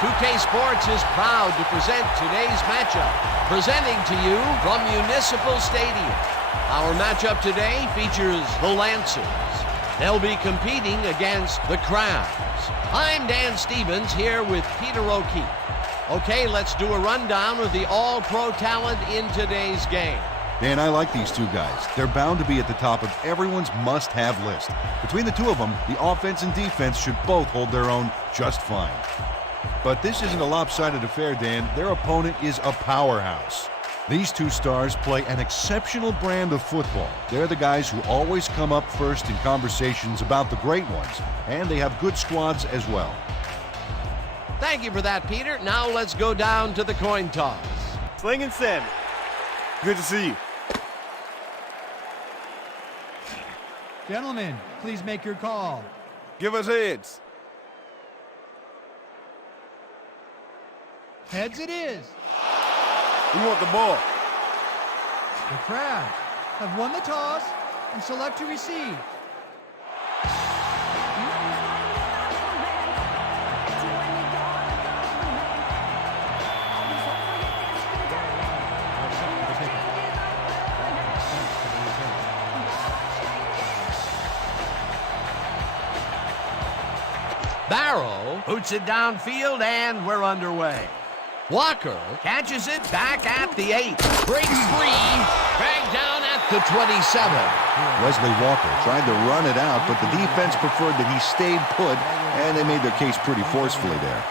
2K Sports is proud to present today's matchup. Presenting to you from Municipal Stadium. Our matchup today features the Lancers. They'll be competing against the Crabs. I'm Dan Stevens here with Peter O'Keefe. Okay, let's do a rundown of the all-pro talent in today's game. Dan, I like these two guys. They're bound to be at the top of everyone's must-have list. Between the two of them, the offense and defense should both hold their own just fine. But this isn't a lopsided affair, Dan. Their opponent is a powerhouse. These two stars play an exceptional brand of football. They're the guys who always come up first in conversations about the great ones, and they have good squads as well. Thank you for that, Peter. Now let's go down to the coin toss. Sling and send. Good to see you. Gentlemen, please make your call. Give us heads. Heads it is. We want the ball. The Crabs have won the toss and select to receive. Barrow boots it downfield, and we're underway. Walker catches it back at the 8. Breaks free, dragged down at the 27. Wesley Walker tried to run it out, but the defense preferred that he stayed put, and they made their case pretty forcefully there.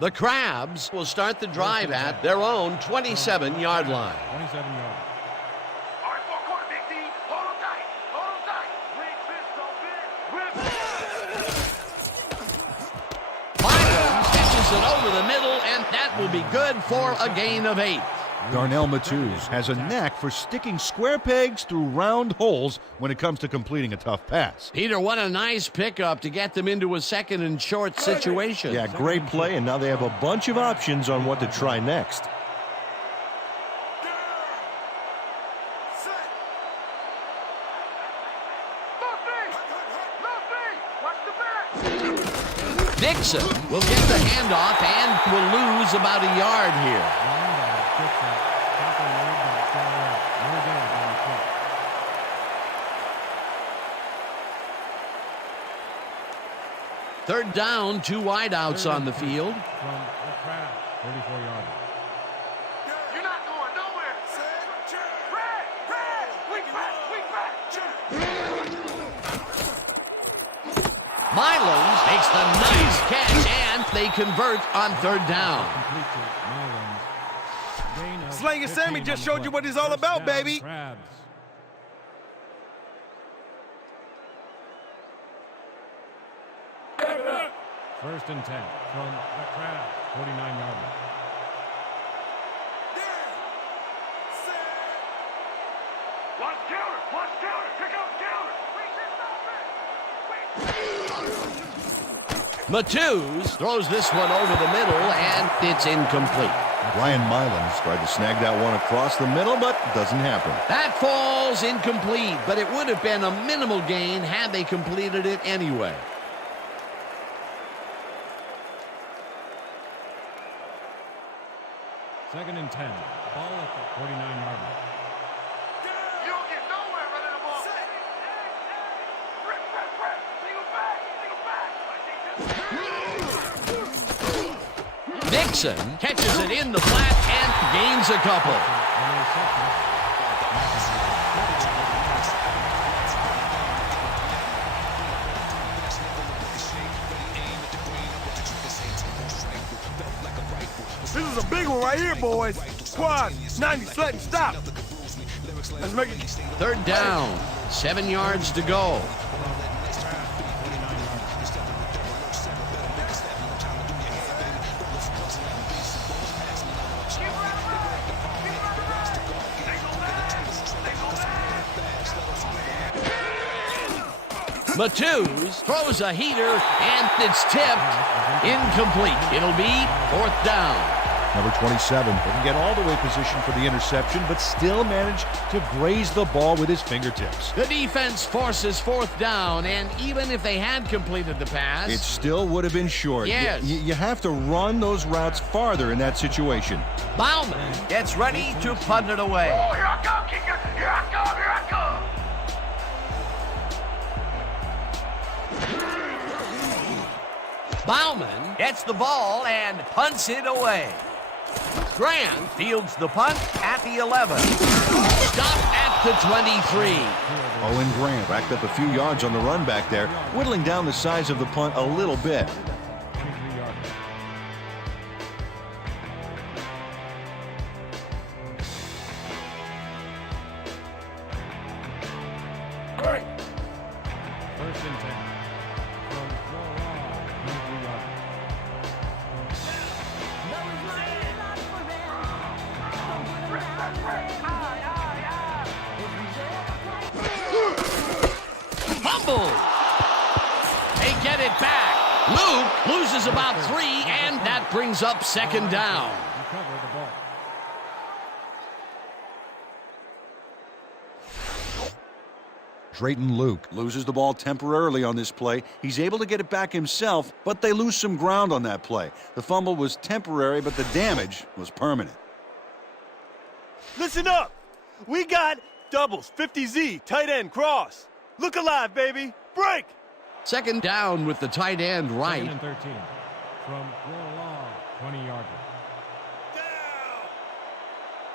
The Crabs will start the drive at their own 27-yard line. 27-yard. It over the middle, and that will be good for a gain of 8. Darnell Matthews has a knack for sticking square pegs through round holes when it comes to completing a tough pass. Peter, what a nice pickup to get them into a second and short situation. Yeah, great play, and now they have a bunch of options on what to try next. Dixon will get the handoff and will lose about a yard here. Third down, 2 wideouts on the field. From the Crabs, 34-yard. You're not going nowhere. Red, we back. Mylands makes the nice catch, and they convert on third down. Slang and Sammy just showed you what he's all about, baby. Crabs. First and 10 from the Crabs, 49-yard line. Watch counter. Pick up counter. Matthews throws this one over the middle, and it's incomplete. Ryan Mylands tried to snag that one across the middle, but doesn't happen. That falls incomplete, but it would have been a minimal gain had they completed it anyway. Second and 10. Ball at the 49-yard line. You don't get nowhere running the ball. Rip. Dixon catches it in the flat and gains a couple. This is a big one right here, boys. Squad, 90 set and stop. Let's make it. Third down, 7 yards to go. Matthews throws a heater, and it's tipped incomplete. It'll be fourth down. Number 27 didn't get all the way positioned for the interception, but still managed to graze the ball with his fingertips. The defense forces fourth down, and even if they had completed the pass, It still would have been short. Yes. You have to run those routes farther in that situation. Bauman gets ready to punt it away. Oh, here I come, kicker. Here I come, here I come. Bauman gets the ball and punts it away. Grant fields the punt at the 11. Stopped at the 23. Owen Grant racked up a few yards on the run back there, whittling down the size of the punt a little bit. First and 10. From 23 yards. Fumble. They get it back. Luke loses about 3, and that brings up second down. Recover the ball. Drayton Luke loses the ball temporarily on this play. He's able to get it back himself, but they lose some ground on that play. The fumble was temporary, but the damage was permanent. Listen up. We got doubles, 50Z, tight end, cross. Look alive, baby. Break. Second down with the tight end Second right. and 13. From roll long, 20-yarder. Down.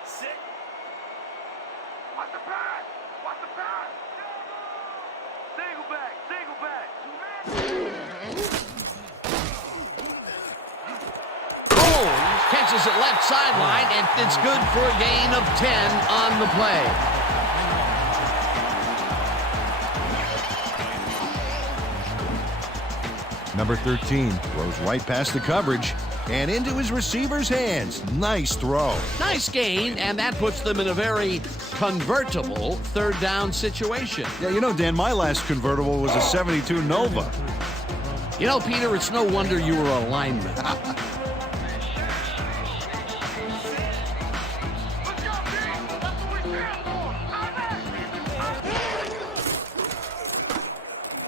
Sit. Watch the pass. Watch the pass. Single back. Single back. Holmes catches it left sideline, and it's good for a gain of 10 on the play. Number 13 throws right past the coverage and into his receiver's hands. Nice throw. Nice gain, and that puts them in a very convertible third down situation. Yeah, you know, Dan, my last convertible was a 72 Nova. You know, Peter, it's no wonder you were a lineman.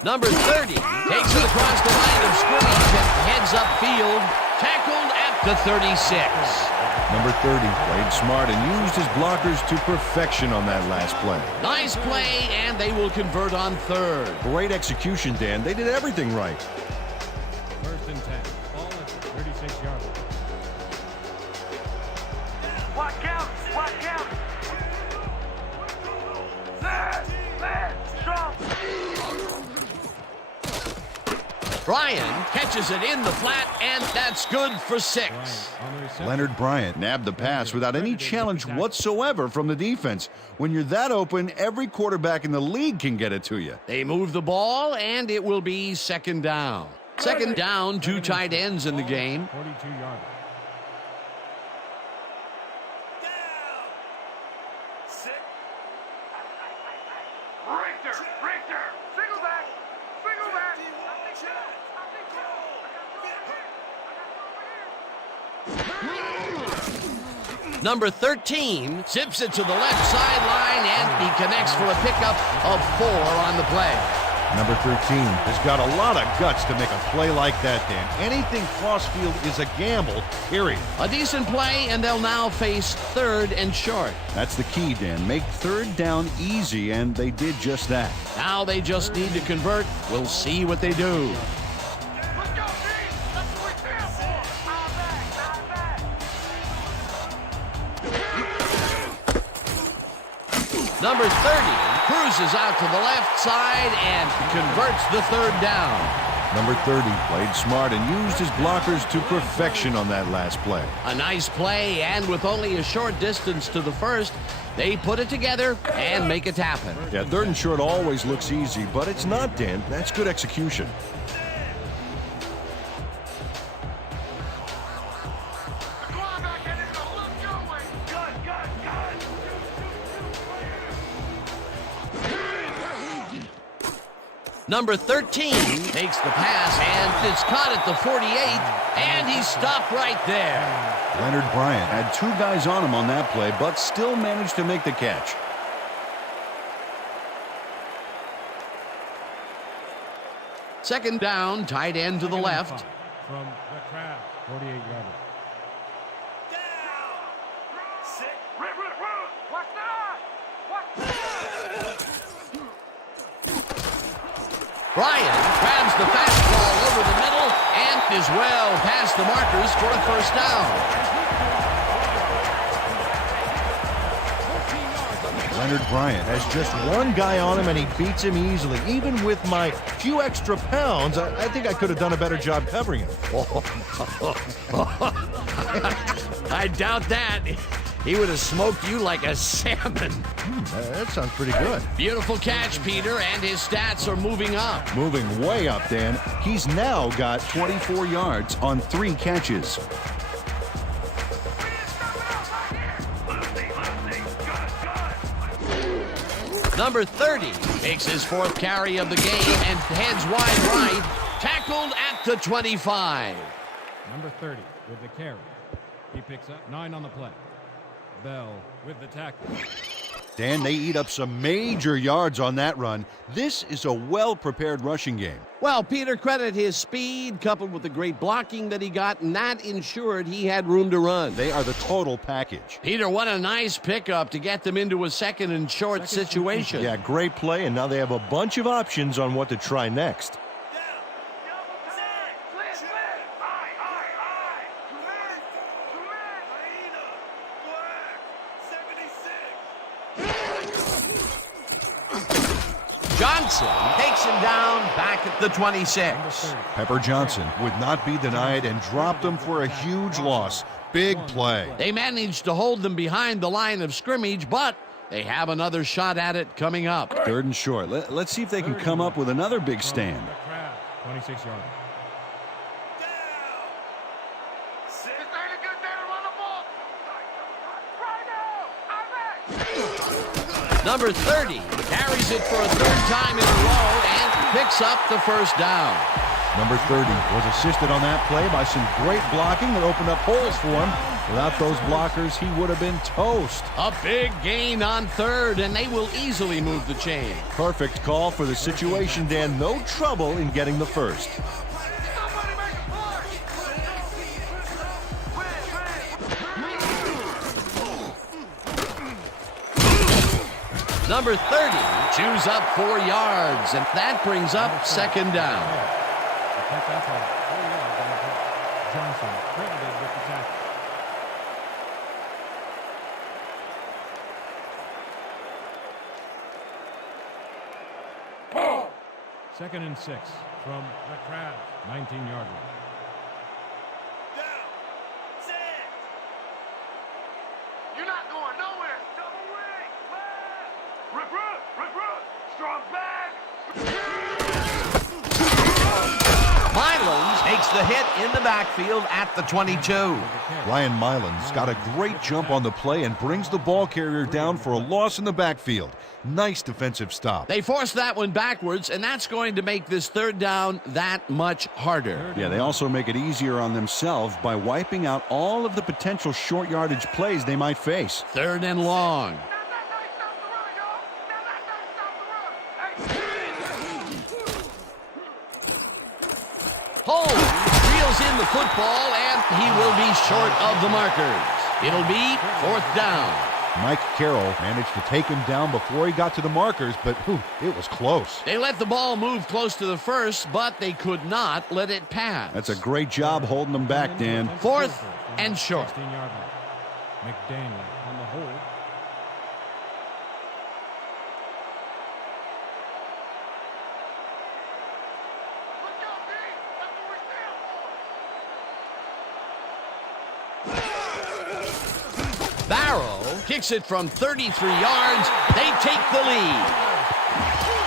Number 30 takes it across the line of scrimmage and heads upfield, tackled at the 36. Number 30 played smart and used his blockers to perfection on that last play. Nice play, and they will convert on third. Great execution, Dan. They did everything right. First and 10. Ball at the 36-yard line. Watch out. Watch out. Strong. Bryan catches it in the flat, and that's good for 6. On the reception. Leonard Bryant nabbed the pass without any challenge whatsoever from the defense. When you're that open, every quarterback in the league can get it to you. They move the ball, and it will be second down. Second down, 2 tight ends in the game. 42-yarder. Richter. Richter. Single back. Single back. Number 13 zips it to the left sideline, and he connects for a pickup of 4 on the play. Number 13 has got a lot of guts to make a play like that, Dan. Anything cross-field is a gamble, period. A decent play, and they'll now face third and short. That's the key, Dan. Make third down easy, and they did just that. Now they just need to convert. We'll see what they do. Let's go, team. That's what we stand for. Foul back. Foul back. Number 30 cruises out to the left side and converts the third down. Number 30 played smart and used his blockers to perfection on that last play. A nice play, and with only a short distance to the first, they put it together and make it happen. Yeah, third and short always looks easy, but it's not, Dan. That's good execution. The linebacker is gonna look your way. Gun, gun, gun. Number 13 takes the pass, and it's caught at the 48, and he stopped right there. Leonard Bryant had two guys on him on that play, but still managed to make the catch. Second down, tight end to the left. From the crowd. 48-yarder. Bryant grabs the fastball over the middle and is well past the markers for a first down. Leonard Bryant has just one guy on him, and he beats him easily. Even with my few extra pounds, I think I could have done a better job covering him. I doubt that. He would have smoked you like a salmon. That sounds pretty good. Beautiful catch, Peter, and his stats are moving up. Moving way up, Dan. He's now got 24 yards on 3 catches. Number 30 makes his 4th carry of the game and heads wide right, tackled at the 25. Number 30 with the carry. He picks up 9 on the play. Bell with the tackle. Dan, they eat up some major yards on that run. This is a well-prepared rushing game. Well, Peter, credit his speed coupled with the great blocking that he got, and that ensured he had room to run. They are the total package. Peter, what a nice pickup to get them into a second and short situation. Yeah, great play, and now they have a bunch of options on what to try next. Johnson takes him down back at the 26. Pepper Johnson would not be denied and dropped them for a huge loss. Big play. They managed to hold them behind the line of scrimmage, but they have another shot at it coming up. 3rd and short. Let's see if they can come up with another big stand. 26-yarder. Number 30 carries it for a 3rd time in a row and picks up the first down. Number 30 was assisted on that play by some great blocking that opened up holes for him. Without those blockers, he would have been toast. A big gain on 3rd, and they will easily move the chain. Perfect call for the situation, Dan. No trouble in getting the first. Number 30 chews up 4 yards, and that brings up 2nd down. The pickup of 4 yards on the play. Johnson credited with the tackle. Second and 6 from the crowd. 19-yarder. You're not going nowhere. Double wing. Regroup. Strong back. Mylands takes the hit in the backfield at the 22. Ryan Mylands got a great jump on the play and brings the ball carrier down for a loss in the backfield. Nice defensive stop. They force that one backwards, and that's going to make this 3rd down that much harder. Yeah, they also make it easier on themselves by wiping out all of the potential short yardage plays they might face. 3rd and long. Holmes reels in the football, and he will be short of the markers. It'll be 4th down. Mike Carroll managed to take him down before he got to the markers, but it was close. They let the ball move close to the first, but they could not let it pass. That's a great job holding them back, Dan. 4th and short. 16-yard line. McDaniel on the hold. Barrow kicks it from 33 yards. They take the lead.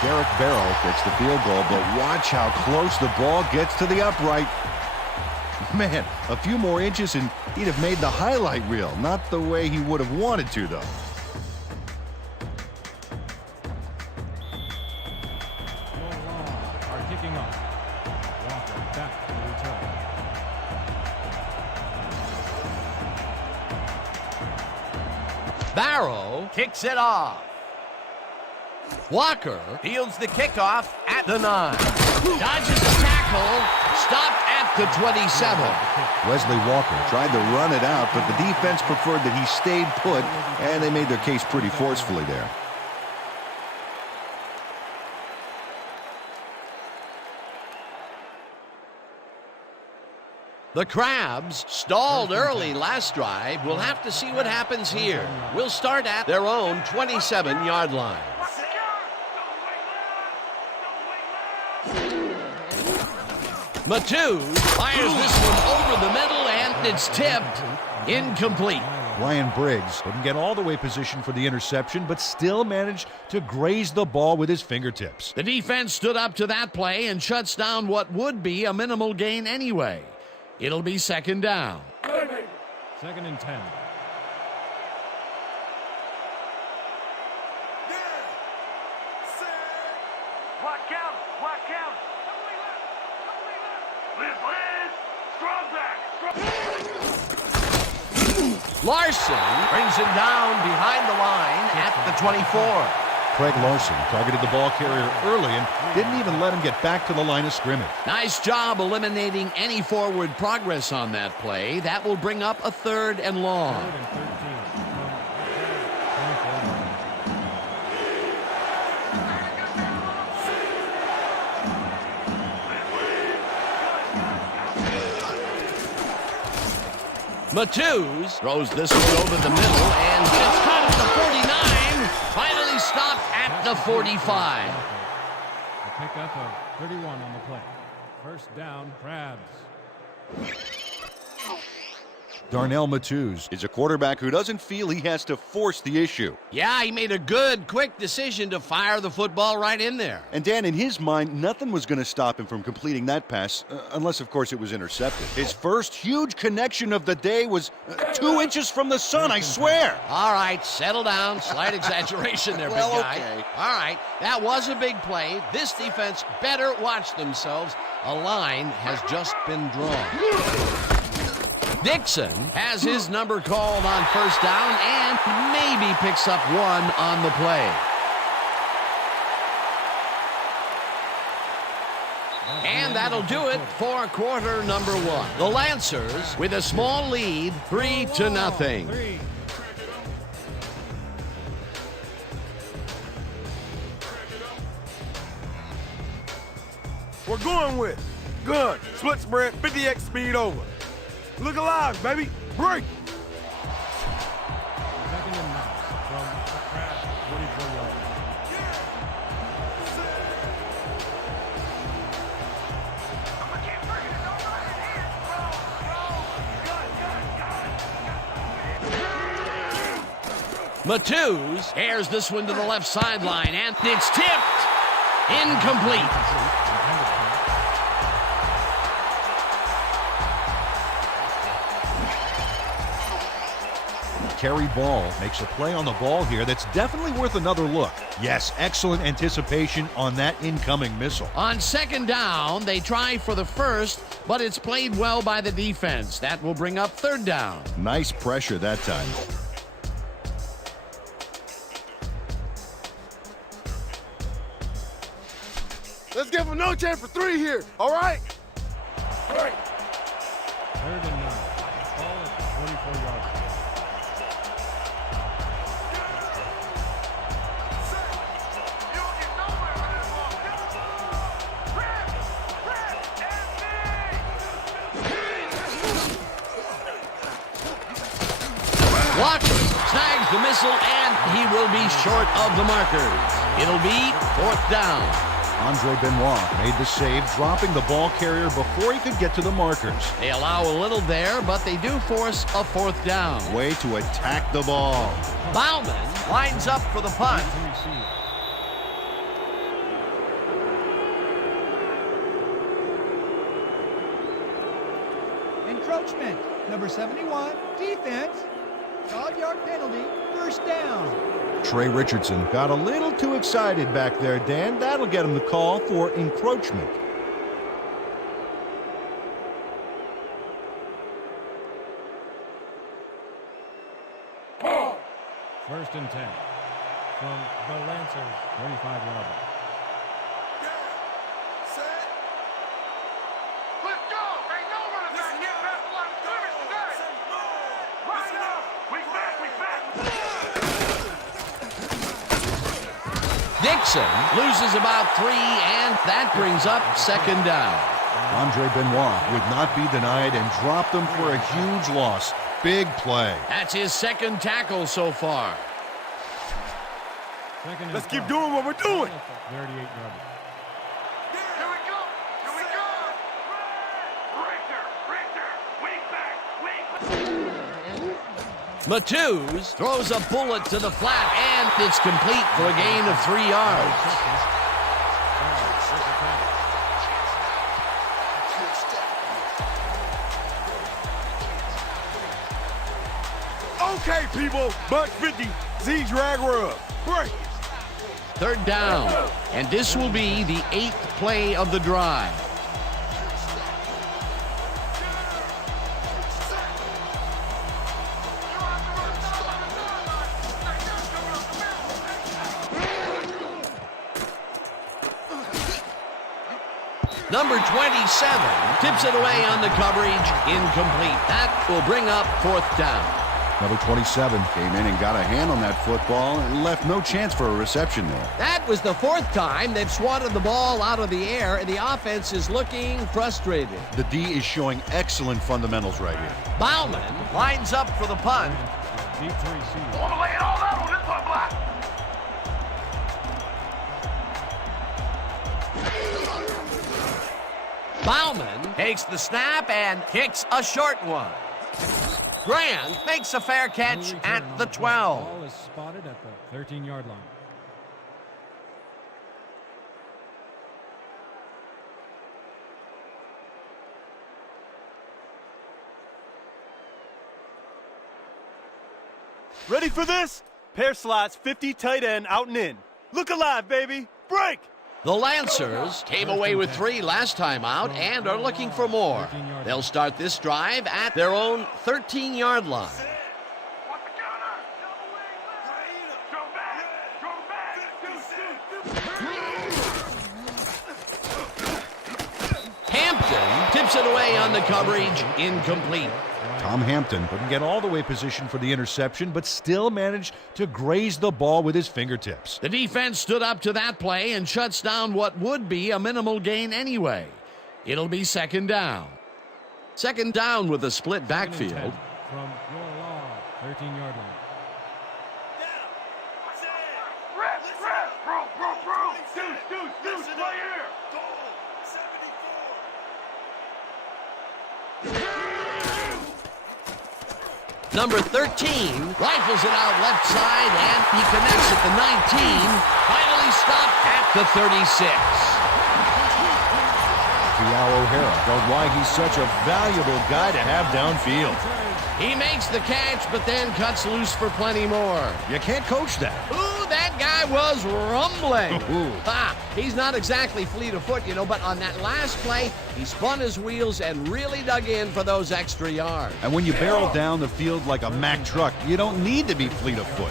Derek Barrow gets the field goal, but watch how close the ball gets to the upright. Man, a few more inches and he'd have made the highlight reel. Not the way he would have wanted to, though. Barrow kicks it off. Walker fields the kickoff at the 9. Dodges the tackle. Stopped at the 27. Wesley Walker tried to run it out, but the defense preferred that he stayed put, and they made their case pretty forcefully there. The Crabs stalled early last drive. We'll have to see what happens here. We'll start at their own 27-yard line. Matthews fires this one over the middle, and it's tipped. Incomplete. Ryan Briggs couldn't get all the way positioned for the interception, but still managed to graze the ball with his fingertips. The defense stood up to that play and shuts down what would be a minimal gain anyway. It'll be second down. 2nd and 10. What count? What count? Liz, strong back. Larson brings him down behind the line at the 24. Craig Larson targeted the ball carrier early and didn't even let him get back to the line of scrimmage. Nice job eliminating any forward progress on that play. That will bring up a 3rd and long. 3rd and 13 Matthews throws this one over the middle, and it's caught at the 49. Finally stopped at the 45. A pickup of 31 on the play. First down, Crabs. Darnell Matthews is a quarterback who doesn't feel he has to force the issue. Yeah, he made a good, quick decision to fire the football right in there. And Dan, in his mind, nothing was going to stop him from completing that pass, unless, of course, it was intercepted. His first huge connection of the day was 2 inches from the sun, I swear. All right, settle down. Slight exaggeration there, big guy. Okay. All right, that was a big play. This defense better watch themselves. A line has just been drawn. Dixon has his number called on first down and maybe picks up 1 on the play. And that'll do it for quarter number 1. The Lancers with a small lead, 3-0. We're going with gun, split spread, 50x speed over. Look alive, baby. Break. 2nd and 9 from the Crabs, 44 yards. Matthews airs this one to the left sideline, and it's tipped. Incomplete. Kerry Ball makes a play on the ball here that's definitely worth another look. Yes, excellent anticipation on that incoming missile. On second down, they try for the first, but it's played well by the defense. That will bring up 3rd down. Nice pressure that time. Let's give him no chance for 3 here, all right? Break. 3rd and 9. Ball at the 44 yards. Walker snags the missile, and he will be short of the markers. It'll be 4th down. Andre Benoit made the save, dropping the ball carrier before he could get to the markers. They allow a little there, but they do force a 4th down. Way to attack the ball. Bauman lines up for the punt. Encroachment. Number 71, defense. 12-yard penalty, first down. Trey Richardson got a little too excited back there, Dan. That'll get him the call for encroachment. First and 10 from the Lancers, 35-yard line. Let's go! Ain't no running back here best line of scrimmage today! Line up! We back! Dixon loses about 3, and that brings up second down. Andre Benoit would not be denied and dropped them for a huge loss. Big play. That's his second tackle so far. Second and Let's keep 12. doing what we're doing. 38-yard line. Here we go! Here we go! Richter! Weak back! Matthews throws a bullet to the flat, and it's complete for a gain of 3 yards. Okay, people. Buck 50. Z-drag rub. Break. Third down, and this will be the 8th play of the drive. Number 27 tips it away on the coverage, incomplete. That will bring up 4th down. Number 27 came in and got a hand on that football and left no chance for a reception there. That was the 4th time they've swatted the ball out of the air, and the offense is looking frustrated. The D is showing excellent fundamentals right here. Bauman lines up for the punt. Deep to receive. I'm gonna lay it all out on this one, Black! Bauman takes the snap and kicks a short one. Grant makes a fair catch at the 12. Ball is spotted at the 13-yard line. Ready for this? Pair slots, 50 tight end, out and in. Look alive, baby. Break. The Lancers came away with 3 last time out and are looking for more. They'll start this drive at their own 13-yard line. What's the counter? Double wing left! Go back! Hampton tips it away on the coverage, incomplete. Tom Hampton couldn't get all the way positioned for the interception, but still managed to graze the ball with his fingertips. The defense stood up to that play and shuts down what would be a minimal gain anyway. It'll be second down. Second down with a split backfield. From your law, 13-yard line. Ref! Bro! Deuce, play here! Number 13 rifles it out left side, and he connects at the 19. Finally stopped at the 36. Fial O'Hara showed why he's such a valuable guy to have downfield. He makes the catch, but then cuts loose for plenty more. You can't coach that. Ooh, that guy was rumbling. Ooh. He's not exactly fleet of foot, but on that last play, he spun his wheels and really dug in for those extra yards. And when you barrel down the field like a Mack truck, you don't need to be fleet of foot.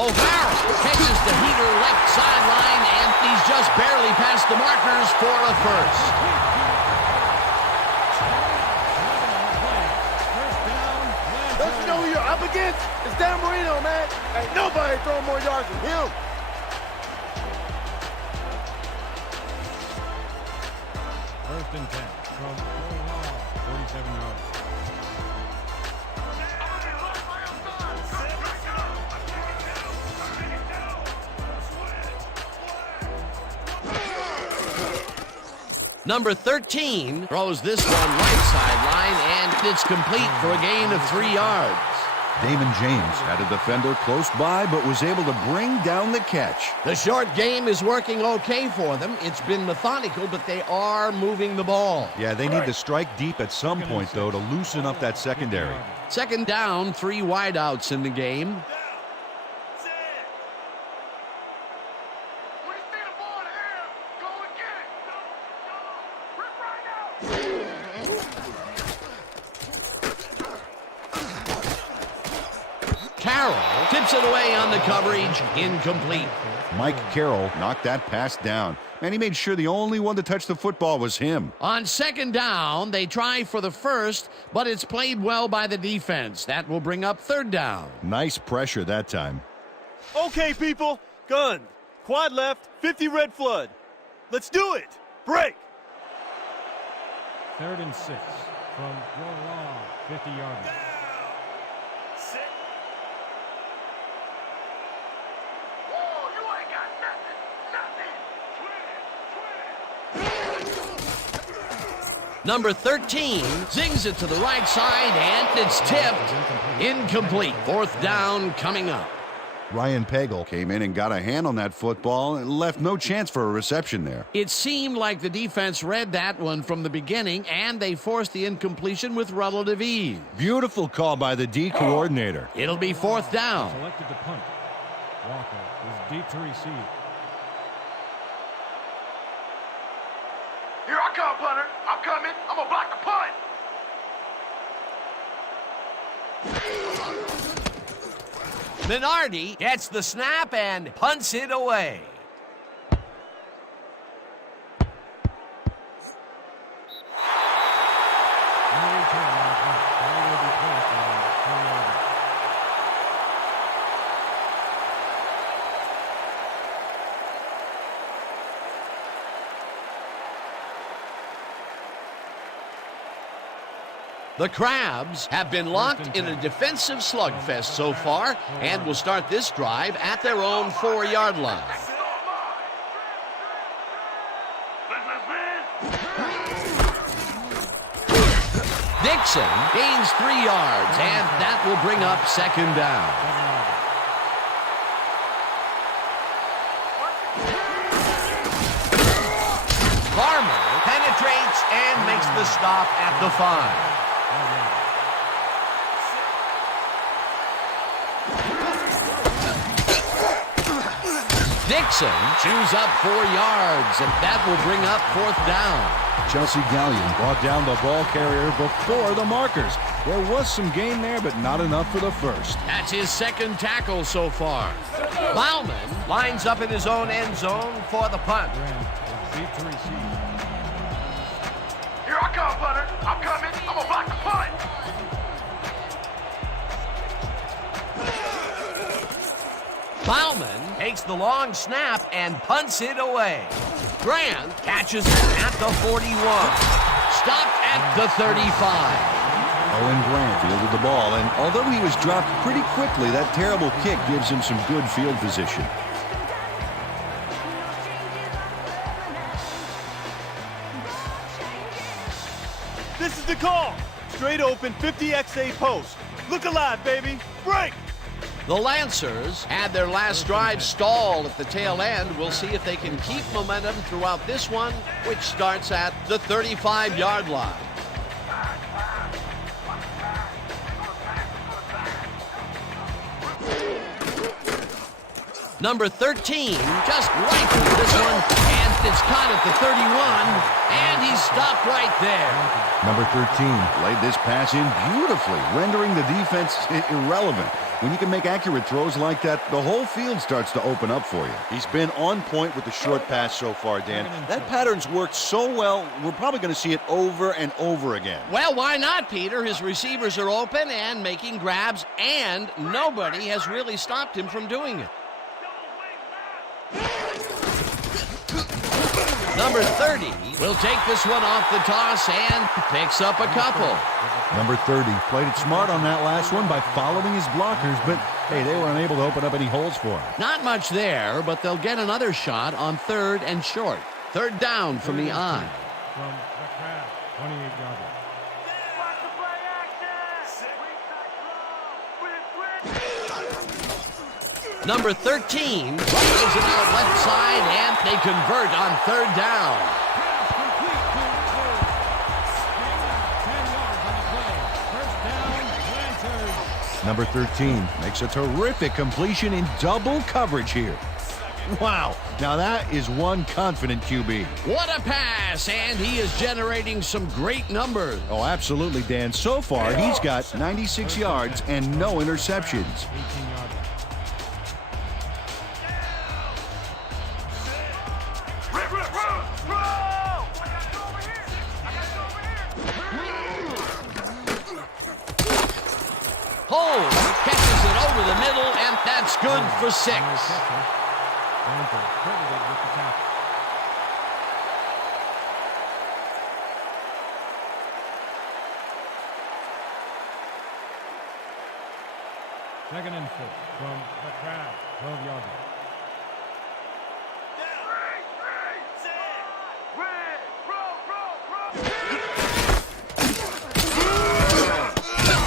O'Hara catches the heater left sideline, and he's just barely past the markers for a first. Don't you know who you're up against? It's Dan Marino, man. Ain't nobody throwing more yards than him. First and 10 from your law, 47 yards. Number 13 throws this one right sideline, and it's complete for a gain of 3 yards. Damon James had a defender close by, but was able to bring down the catch. The short game is working okay for them. It's been methodical, but they are moving the ball. Yeah, they need to strike deep at some point, though, to loosen up that secondary. Second down, 3 wideouts in the game. Carroll tips it away on the coverage. Incomplete. Mike Carroll knocked that pass down, and he made sure the only one to touch the football was him. On second down, they try for the first, but it's played well by the defense. That will bring up third down. Nice pressure that time. Okay, people. Gun. Quad left. 50 red flood. Let's do it. Break. 3rd and 6 from your long 50-yard line. Whoa, you ain't got nothing. Nothing. Number 13 zings it to the right side, and it's tipped. Incomplete. Fourth down coming up. Ryan Pagel came in and got a hand on that football and left no chance for a reception there. It seemed like the defense read that one from the beginning, and they forced the incompletion with relative ease. Beautiful call by the D coordinator. It'll be fourth down. Selected to punt. Walker is deep to receive. Here I come, punter. I'm coming. I'm gonna block the punt. Minardi gets the snap and punts it away. No return on the punt. Ball will be placed on the 20-yard line. The Crabs have been locked in a defensive slugfest so far and will start this drive at their own 4-yard line. Dixon gains 3 yards, and that will bring up second down. Farmer penetrates and makes the stop at the 5. Dixon chews up 4 yards, and that will bring up fourth down. Chelsea Gallion brought down the ball carrier before the markers. There was some gain there, but not enough for the first. That's his second tackle so far. Bauman lines up in his own end zone for the punt. Grant is deep to receive. Here I come, punter. I'm coming. I'm gonna block the punt. Bauman takes the long snap and punts it away. Grant catches it at the 41. Stopped at the 35. Owen Grant fielded the ball, and although he was dropped pretty quickly, that terrible kick gives him some good field position. This is the call. Straight open 50XA post. Look alive, baby. Break. The Lancers had their last drive stalled at the tail end. We'll see if they can keep momentum throughout this one, which starts at the 35-yard line. Number 13 just rifles this one, and it's caught at the 31, and he's stopped right there. Number 13 laid this pass in beautifully, rendering the defense irrelevant. When you can make accurate throws like that, the whole field starts to open up for you. He's been on point with the short pass so far, Dan. That pattern's worked so well, we're probably going to see it over and over again. Well, why not, Peter? His receivers are open and making grabs, and nobody has really stopped him from doing it. Number 30 will take this one off the toss and picks up a couple. Number 30 played it smart on that last one by following his blockers, but hey, they were unable to open up any holes for him. Not much there, but they'll get another shot on third and short. Third down from the I. From the Crab, 28-yard line. Watch the play action. Number 13 throws it out left side, and they convert on third down. Pass complete to Cole. 10 yards on the play. First down, Lancers. Number 13 makes a terrific completion in double coverage here. Wow, now that is one confident QB. What a pass, and he is generating some great numbers. Oh, absolutely, Dan. So far, he's got 96 yards and no interceptions. 18-yard line. Holmes catches it over the middle, and that's good for 6. Dancer credited with the tackle. Second and 4 from the crowd. 12-yard line.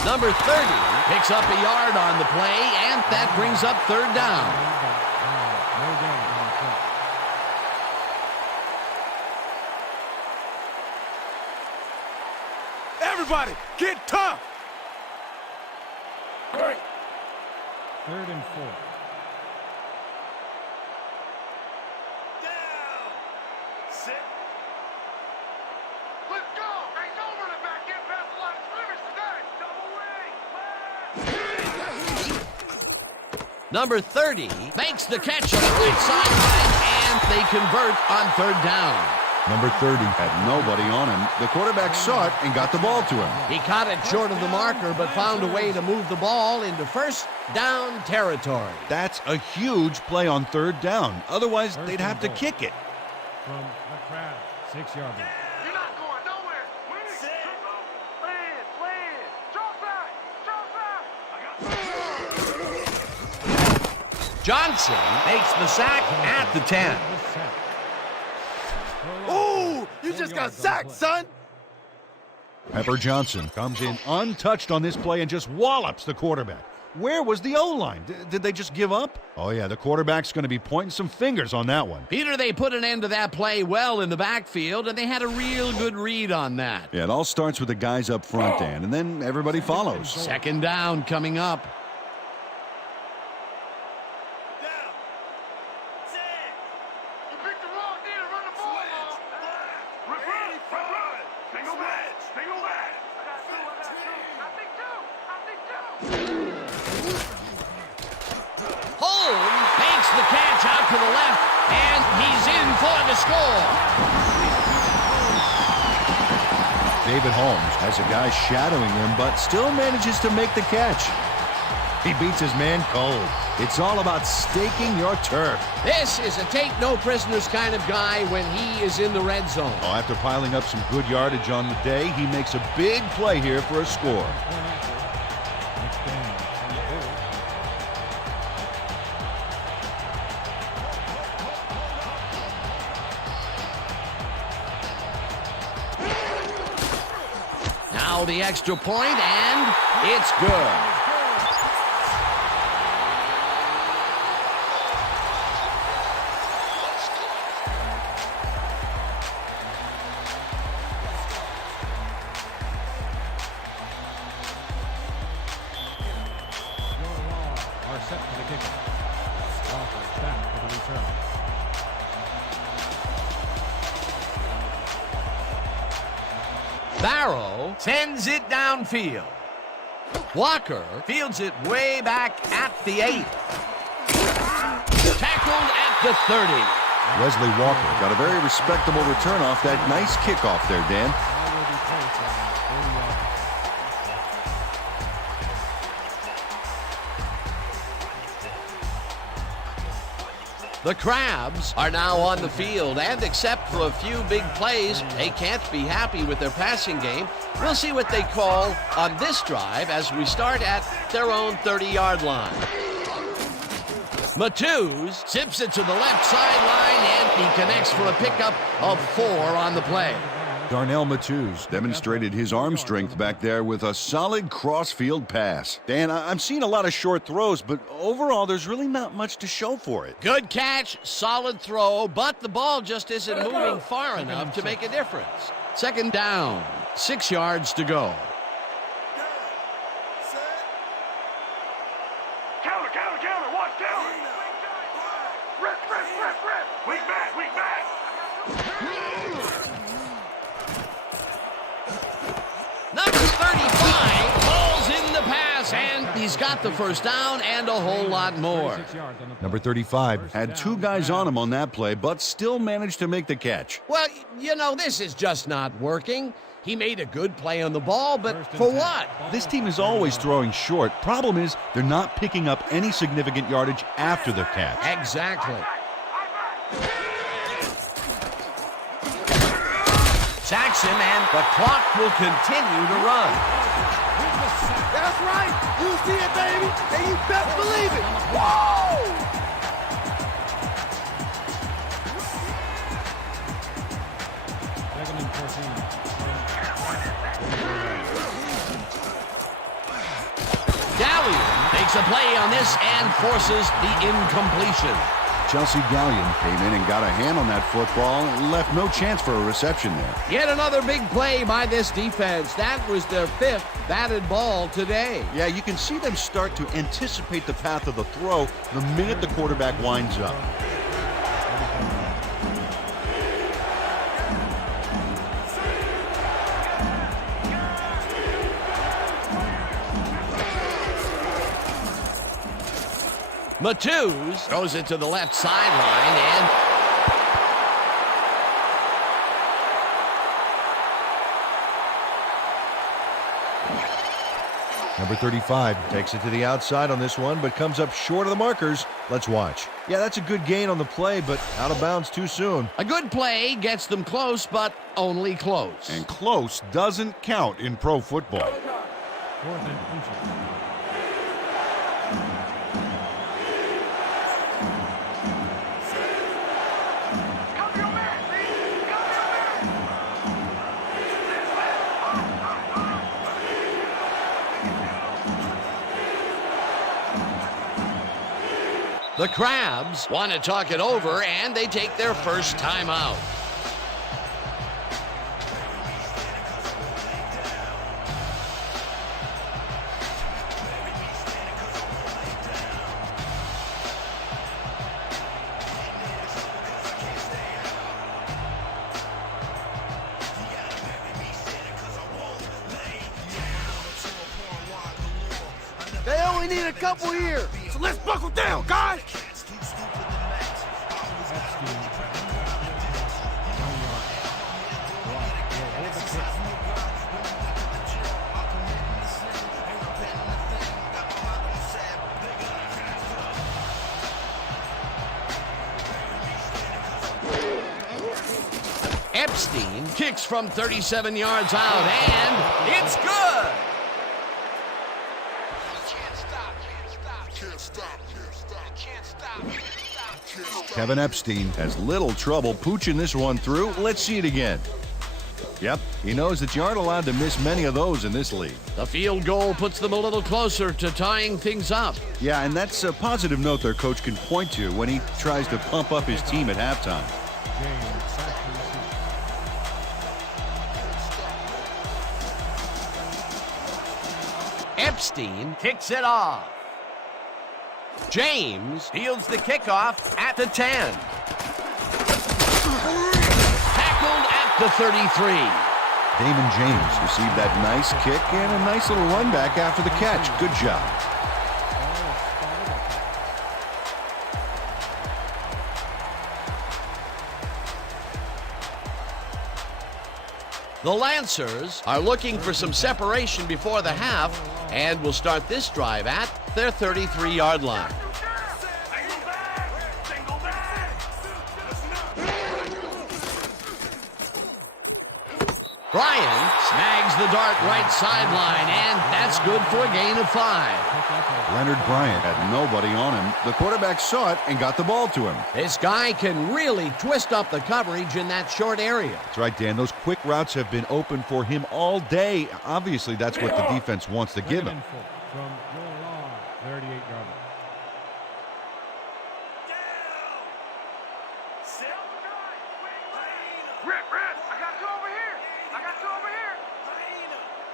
Number 30 picks up a yard on the play, and that brings up 3rd down. No gain on the play. Everybody, get tough. 3rd and 4. Let's go! Ain't no running back getting past the line of scrimmage today! Double wing! Number 30 makes the catch on the right sideline, and they convert on 3rd down. Number 30 had nobody on him. The quarterback saw it and got the ball to him. He caught it short of the marker, but found a way to move the ball into 1st down territory. That's a huge play on 3rd down. Otherwise, they'd have to kick it. From the crowd. 6-yard line. You're not going nowhere! Land! Strong side! Johnson makes the sack at the 10. Ooh, you just got sacked, son. Pepper Johnson comes in untouched on this play and just wallops the quarterback. Where was the O-line? Did they just give up? Oh, yeah, the quarterback's going to be pointing some fingers on that one. Peter, they put an end to that play well in the backfield, and they had a real good read on that. Yeah, it all starts with the guys up front, Dan, and then everybody follows. 2nd down coming up. You picked the wrong day to run the ball off! Single back! Single back! I got two! I think two! Holmes makes the catch out to the left, and he's in for the score. David Holmes has a guy shadowing him, but still manages to make the catch. He beats his man cold. It's all about staking your turf. This is a take-no-prisoners kind of guy when he is in the red zone. Oh, after piling up some good yardage on the day, he makes a big play here for a score. Now the extra point, and it's good. Are set for the kickoff. Walker back for the return. Barrow sends it downfield. Walker fields it way back at the 8. Tackled at the 30. Wesley Walker got a very respectable return off that nice kickoff there, Dan. Ball will be placed on 30-yard line. The Crabs are now on the field, and except for a few big plays, they can't be happy with their passing game. We'll see what they call on this drive as we start at their own 30-yard line. Matthews zips it to the left sideline, and he connects for a pickup of 4 on the play. Darnell Matthews demonstrated his arm strength back there with a solid cross-field pass. Dan, I'm seeing a lot of short throws, but overall, there's really not much to show for it. Good catch, solid throw, but the ball just isn't moving far enough to make a difference. 2nd down, 6 yards to go. Counter! Watch counter! Rip! he's got the first down and a whole lot more. 36 yards on the play. Number 35 First had down, two guys Browns. on him on that play, but still managed to make the catch. Well, you know, this is just not working. He made a good play on the ball, but First and for 10. what? This team is always throwing short. Problem is, they're not picking up any significant yardage after the catch. Exactly. Sacks him, and the clock will continue to run. That's right. You see it, baby, and you best believe it. Whoa! Second and 14. Gallion makes a play on this and forces the incompletion. Chelsea Gallion came in and got a hand on that football and left no chance for a reception there. Yet another big play by this defense. That was their 5th batted ball today. Yeah, you can see them start to anticipate the path of the throw the minute the quarterback winds up. Matthews throws it to the left sideline, and Number 35 takes it to the outside on this one, but comes up short of the markers. Let's watch. Yeah, that's a good gain on the play, but out of bounds too soon. a good play gets them close, but only close. And close doesn't count in pro football. 4th and inches. Cover your man, see? Cover your man. The Crabs want to talk it over, and they take their first time out. They only need a couple here, so let's buckle down, guys. Epstein kicks from 37 yards out, and it's good. Kevin Epstein has little trouble pooching this one through. Let's see it again. Yep, he knows that you aren't allowed to miss many of those in this league. The field goal puts them a little closer to tying things up. Yeah, and that's a positive note their coach can point to when he tries to pump up his team at halftime. James sacked the receiver. Epstein kicks it off. James fields the kickoff at the 10. Tackled at the 33. Damon James received that nice kick and a nice little run back after the catch. Good job. The Lancers are looking for some separation before the half and will start this drive at their 33-yard line. Single back! Single back! Bryant snags the dart right sideline, and that's good for a gain of 5. Leonard Bryant had nobody on him. The quarterback saw it and got the ball to him. This guy can really twist up the coverage in that short area. That's right, Dan. Those quick routes have been open for him all day. Obviously, that's what the defense wants to give Second him. and 4 from your long 38-yard line. Rip, Rip! I got two over here! I got two over here!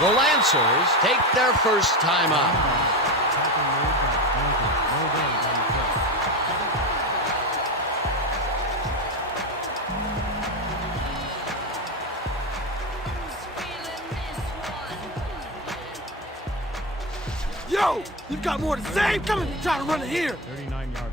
The Lancers take their first time out. Tackle made by Duncan. No gains on the play. Yo, you've got more to say? Come and try to run it here. 39-yard.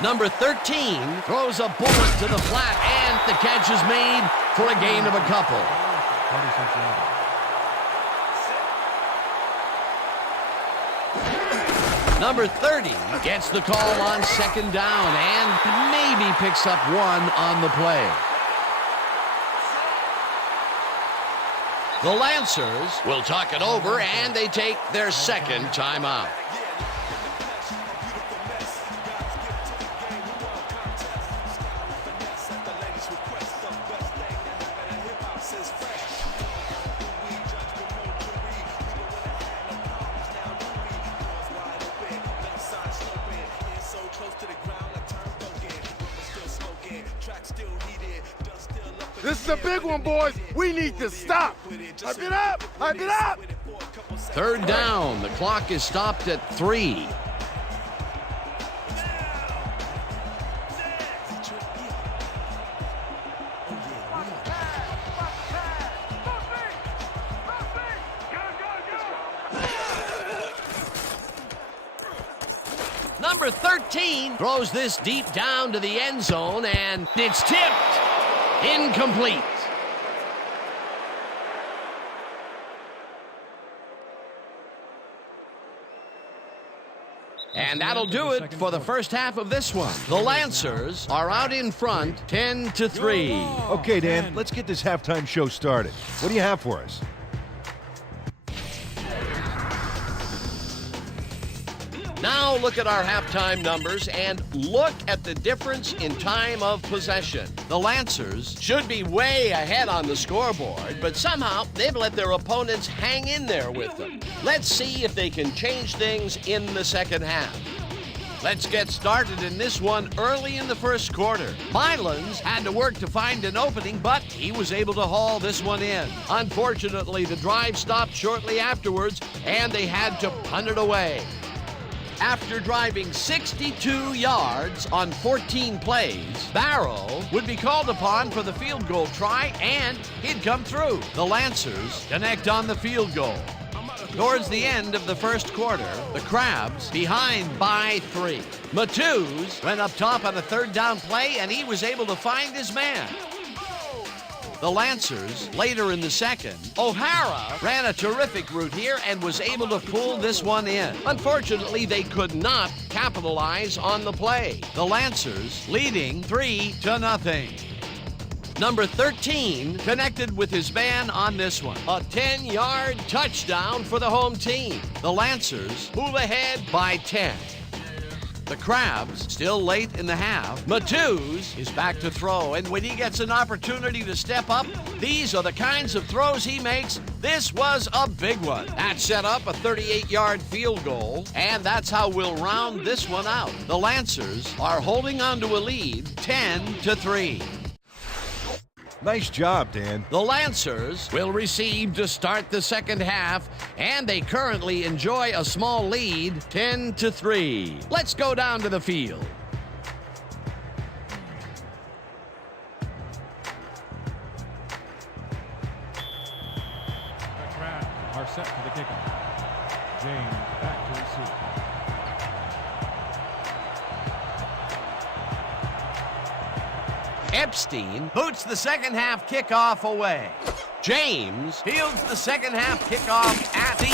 Number 13 throws a bullet to the flat, and the catch is made for a gain of a couple. 46 yards. Number 30 gets the call on second down and maybe picks up one on the play. The Lancers will talk it over, and they take their second timeout. This is a big one, boys. We need to stop. Hype it up. Hype it up. Third down. The clock is stopped at 3. Number 13 throws this deep down to the end zone, and it's tipped. Incomplete. And that'll do it for the first half of this one. The Lancers are out in front 10-3. Okay, Dan, let's get this halftime show started. What do you have for us? Now look at our halftime numbers and look at the difference in time of possession. The Lancers should be way ahead on the scoreboard, but somehow they've let their opponents hang in there with them. Let's see if they can change things in the second half. Let's get started in this one early in the first quarter. Mylands had to work to find an opening, but he was able to haul this one in. Unfortunately, the drive stopped shortly afterwards, and they had to punt it away. After driving 62 yards on 14 plays, Barrow would be called upon for the field goal try, and he'd come through. The Lancers connect on the field goal. Towards the end of the first quarter, the Crabs behind by 3. Matthews went up top on a third down play, and he was able to find his man. The Lancers, later in the second, O'Hara ran a terrific route here and was able to pull this one in. Unfortunately, they could not capitalize on the play. The Lancers leading 3-0. Number 13 connected with his man on this one. A 10-yard touchdown for the home team. The Lancers move ahead by 10. The Crabs still late in the half. Matthews is back to throw, and when he gets an opportunity to step up, these are the kinds of throws he makes. This was a big one. That set up a 38-yard field goal, and that's how we'll round this one out. The Lancers are holding on to a lead 10-3. Nice job, Dan. The Lancers will receive to start the second half, and they currently enjoy a small lead, 10-3. Let's go down to the field. The Crabs are set for the kickoff. James back to receive. Epstein boots the second half kickoff away. James fields the second half kickoff at the 8.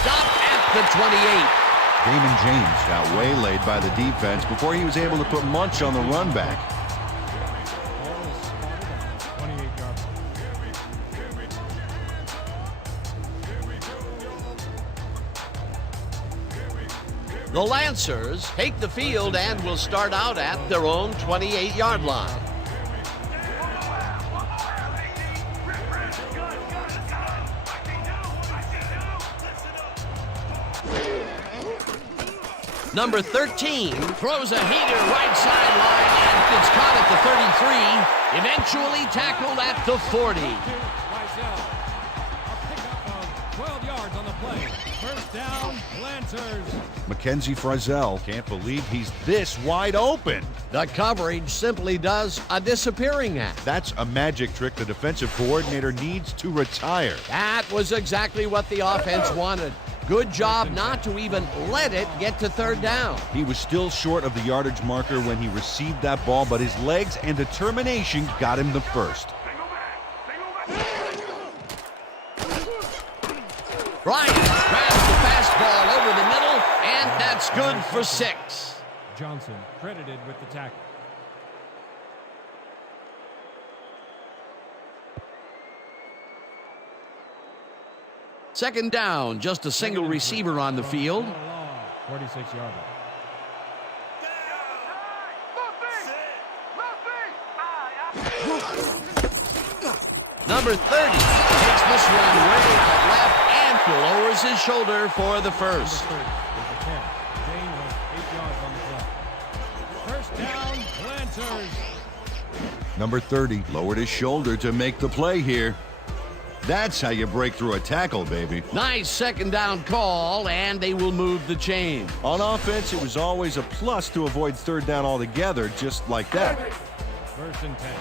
Stopped at the 28. Damon James got waylaid by the defense before he was able to put Munch on the run back. Ball is spotted on the 28-yard line. The Lancers take the field and will start out at their own 28-yard line. Number 13 throws a heater right sideline, and it's caught at the 33, eventually tackled at the 40. A pickup of 12 yards on the play. First down, Lancers. Mackenzie Frizzell can't believe he's this wide open. The coverage simply does a disappearing act. That's a magic trick the defensive coordinator needs to retire. That was exactly what the offense wanted. Good job not to even let it get to third down. He was still short of the yardage marker when he received that ball, but his legs and determination got him the first. Bryant grabs the fastball over the middle, and that's good for 6. Johnson credited with the tackle. Second down, just a single receiver on the field. 46-yarder. Number 30 takes this one way to left and lowers his shoulder for the first. Gain was 8 yards on the play. First down, Lancers. Number 30 lowered his shoulder to make the play here. That's how you break through a tackle, baby. Nice second down call, and they will move the chain. On offense, it was always a plus to avoid third down altogether, just like that. First and 10.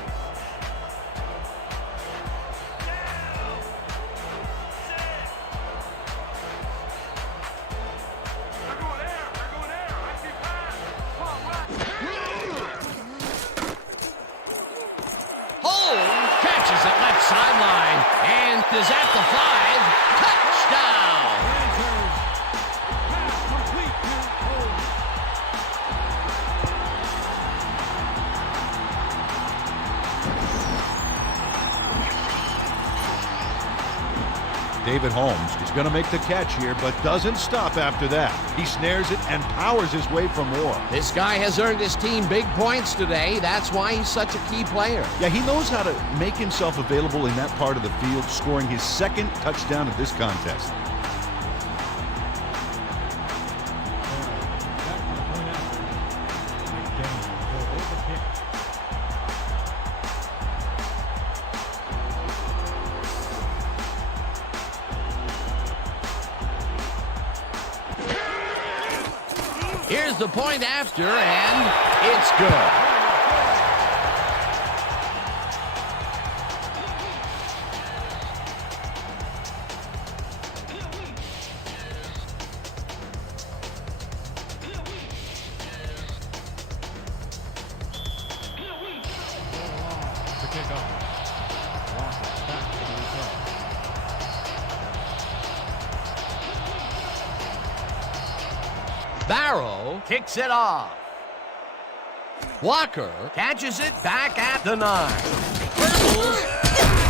Catches it left sideline and is at the 5. Touchdown! Pass complete to Holmes. David Holmes is going to make the catch here, but doesn't stop after that. He snares it and powers his way for more. This guy has earned his team big points today. That's why he's such a key player. Yeah, he knows how to make himself available in that part of the field, scoring his second touchdown of this contest. Here's the point after, and it's good. The kickoff. Walker back to the return. Barrow kicks it off. Walker catches it back at the 9. Hurdles,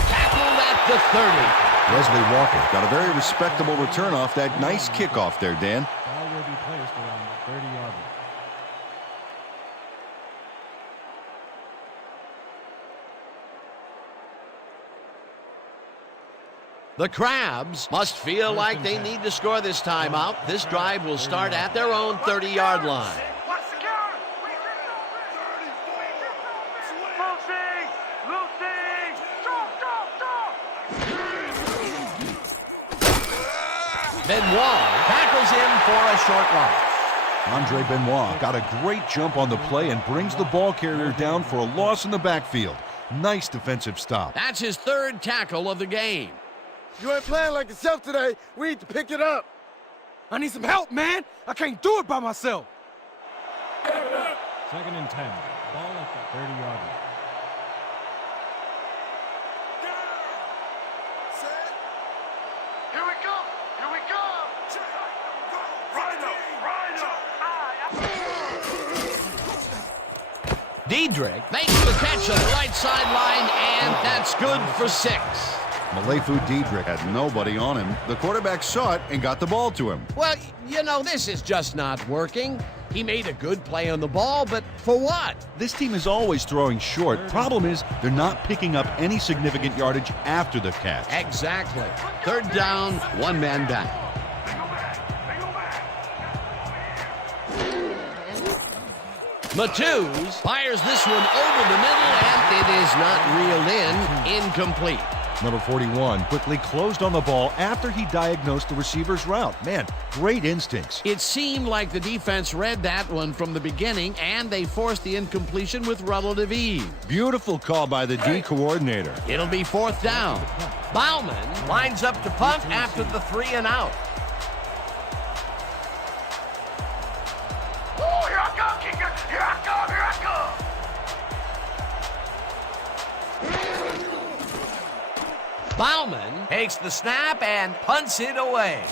tackled at the 30. Wesley Walker got a very respectable return off that nice kickoff there, Dan. Ball will be placed around the 30-yard line. The Crabs must feel like they need to score this timeout. This drive will start at their own 30-yard line. Watch the counter. Benoit tackles him for a short loss. Andre Benoit got a great jump on the play and brings the ball carrier down for a loss in the backfield. Nice defensive stop. That's his 3rd tackle of the game. You ain't playing like yourself today. We need to pick it up. I need some help, man. I can't do it by myself. Second and 10. Ball at the 30-yard line. Here we go. Here we go. Diedrich makes the catch on the right sideline, and that's good for 6. Malefu Diedrich had nobody on him. The quarterback saw it and got the ball to him. Well, you know, this is just not working. He made a good play on the ball, but for what? This team is always throwing short. Problem is, they're not picking up any significant yardage after the catch. Exactly. 3rd down, 1 man down. Matus fires this one over the middle, and it is not reeled in. Incomplete. Number 41 quickly closed on the ball after he diagnosed the receiver's route. Man, great instincts. It seemed like the defense read that one from the beginning, and they forced the incompletion with relative ease. Beautiful call by the D coordinator. It'll be 4th down. Bauman lines up to punt after the 3 and out. Oh, here I come, kicker. Here I come, here I come. Bauman takes the snap and punts it away.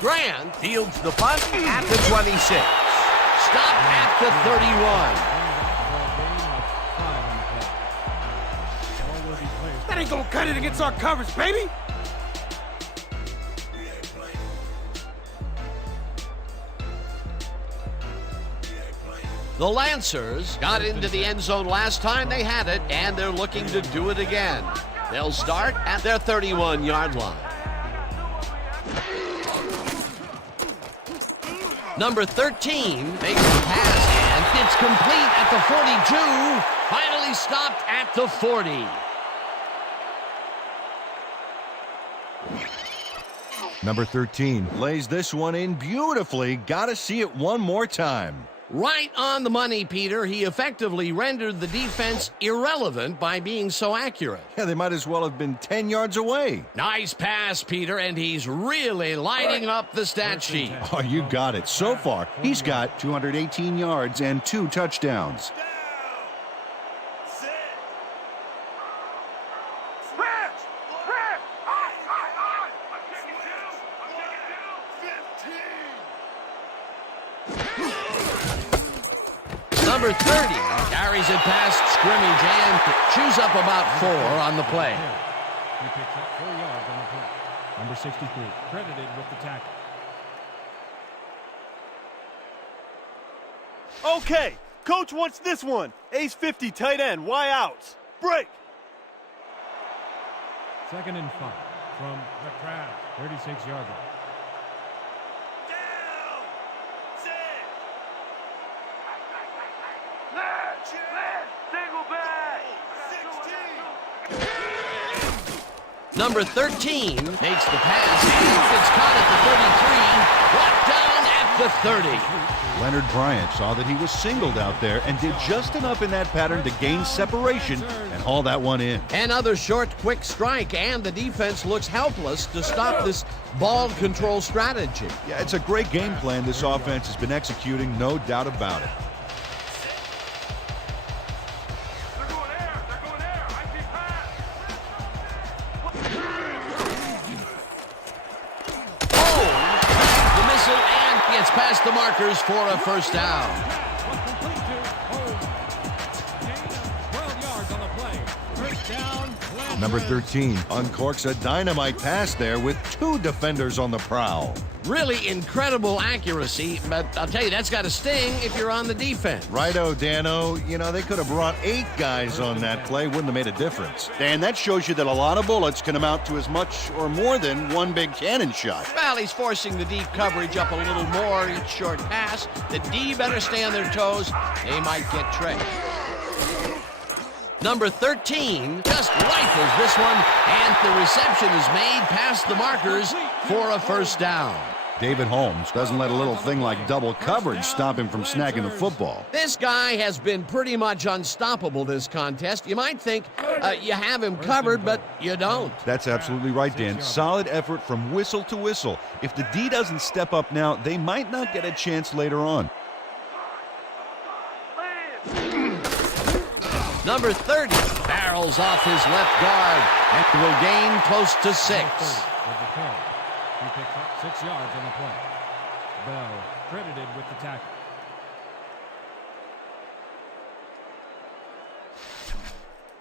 Grant fields the punt at the 26. Stop at the 31. That ain't gonna cut it against our coverage, baby. The Lancers got into the end zone last time they had it, and they're looking to do it again. They'll start at their 31-yard line. Number 13 makes the pass, and it's complete at the 42. Finally stopped at the 40. Number 13 lays this one in beautifully. Got to see it one more time. Right on the money, Peter. He effectively rendered the defense irrelevant by being so accurate. Yeah, they might as well have been 10 yards away. Nice pass, Peter, and he's really lighting up the stat sheet. Oh, you got it. So far, he's got 218 yards and 2 touchdowns. Number 30 carries it past scrimmage and chews up about 4 on the play. He picks up 4 yards on the play. Number 63, credited with the tackle. Okay, coach wants this one. Ace 50 tight end, Y outs. Break. 2nd and 5 from the crowd. 36-yard line. Number 13 makes the pass, and it's caught at the 33, brought down at the 30. Leonard Bryant saw that he was singled out there and did just enough in that pattern to gain separation and haul that one in. Another short, quick strike, and the defense looks helpless to stop this ball control strategy. Yeah, it's a great game plan this offense has been executing, no doubt about it. Past the markers for a 1st down. Number 13 uncorks a dynamite pass there with 2 defenders on the prowl. Really incredible accuracy, but I'll tell you, that's got to sting if you're on the defense. Righto, Dano. You know, they could have brought 8 guys on that play. Wouldn't have made a difference. And that shows you that a lot of bullets can amount to as much or more than one big cannon shot. Well, he's forcing the deep coverage up a little more each short pass. The D better stay on their toes. They might get tricked. Number 13 just rifles this one, and the reception is made past the markers for a 1st down. David Holmes doesn't let a little thing like double coverage stop him from snagging the football. This guy has been pretty much unstoppable this contest. You might think you have him covered, but you don't. That's absolutely right, Dan. Solid effort from whistle to whistle. If the D doesn't step up now, they might not get a chance later on. Number 30 barrels off his left guard and will gain close to 6. He picks up 6 yards on the play. Bell credited with the tackle.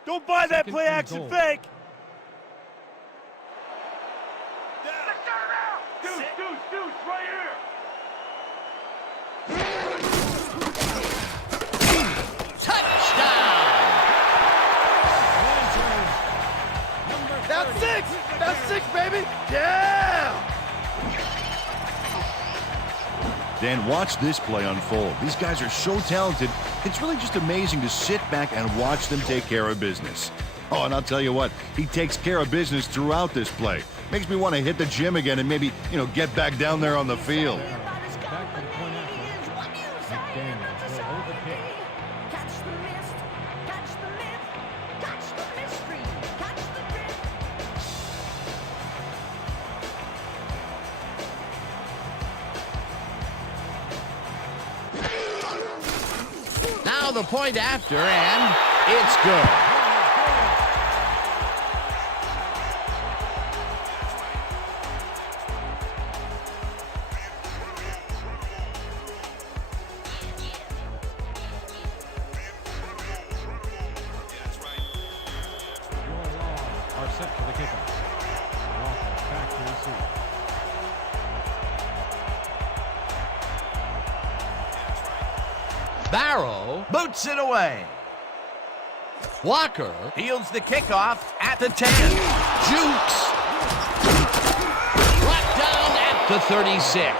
Don't buy that play action fake. Deuce, right here. Touchdown! That's 6. That's 6, baby. Yeah. Dan, watch this play unfold. These guys are so talented, it's really just amazing to sit back and watch them take care of business. Oh, and I'll tell you what, he takes care of business throughout this play. Makes me want to hit the gym again and maybe, get back down there on the field. Back to the point after. McDaniels will hold the kick. Catch the mist, catch the myth, catch the mystery, catch the drift. Now the point after, and it's good. Are set for the kickoff. Walker back to receive. Barrow boots it away. Walker fields the kickoff at the 10. Jukes. Brought down at the 36.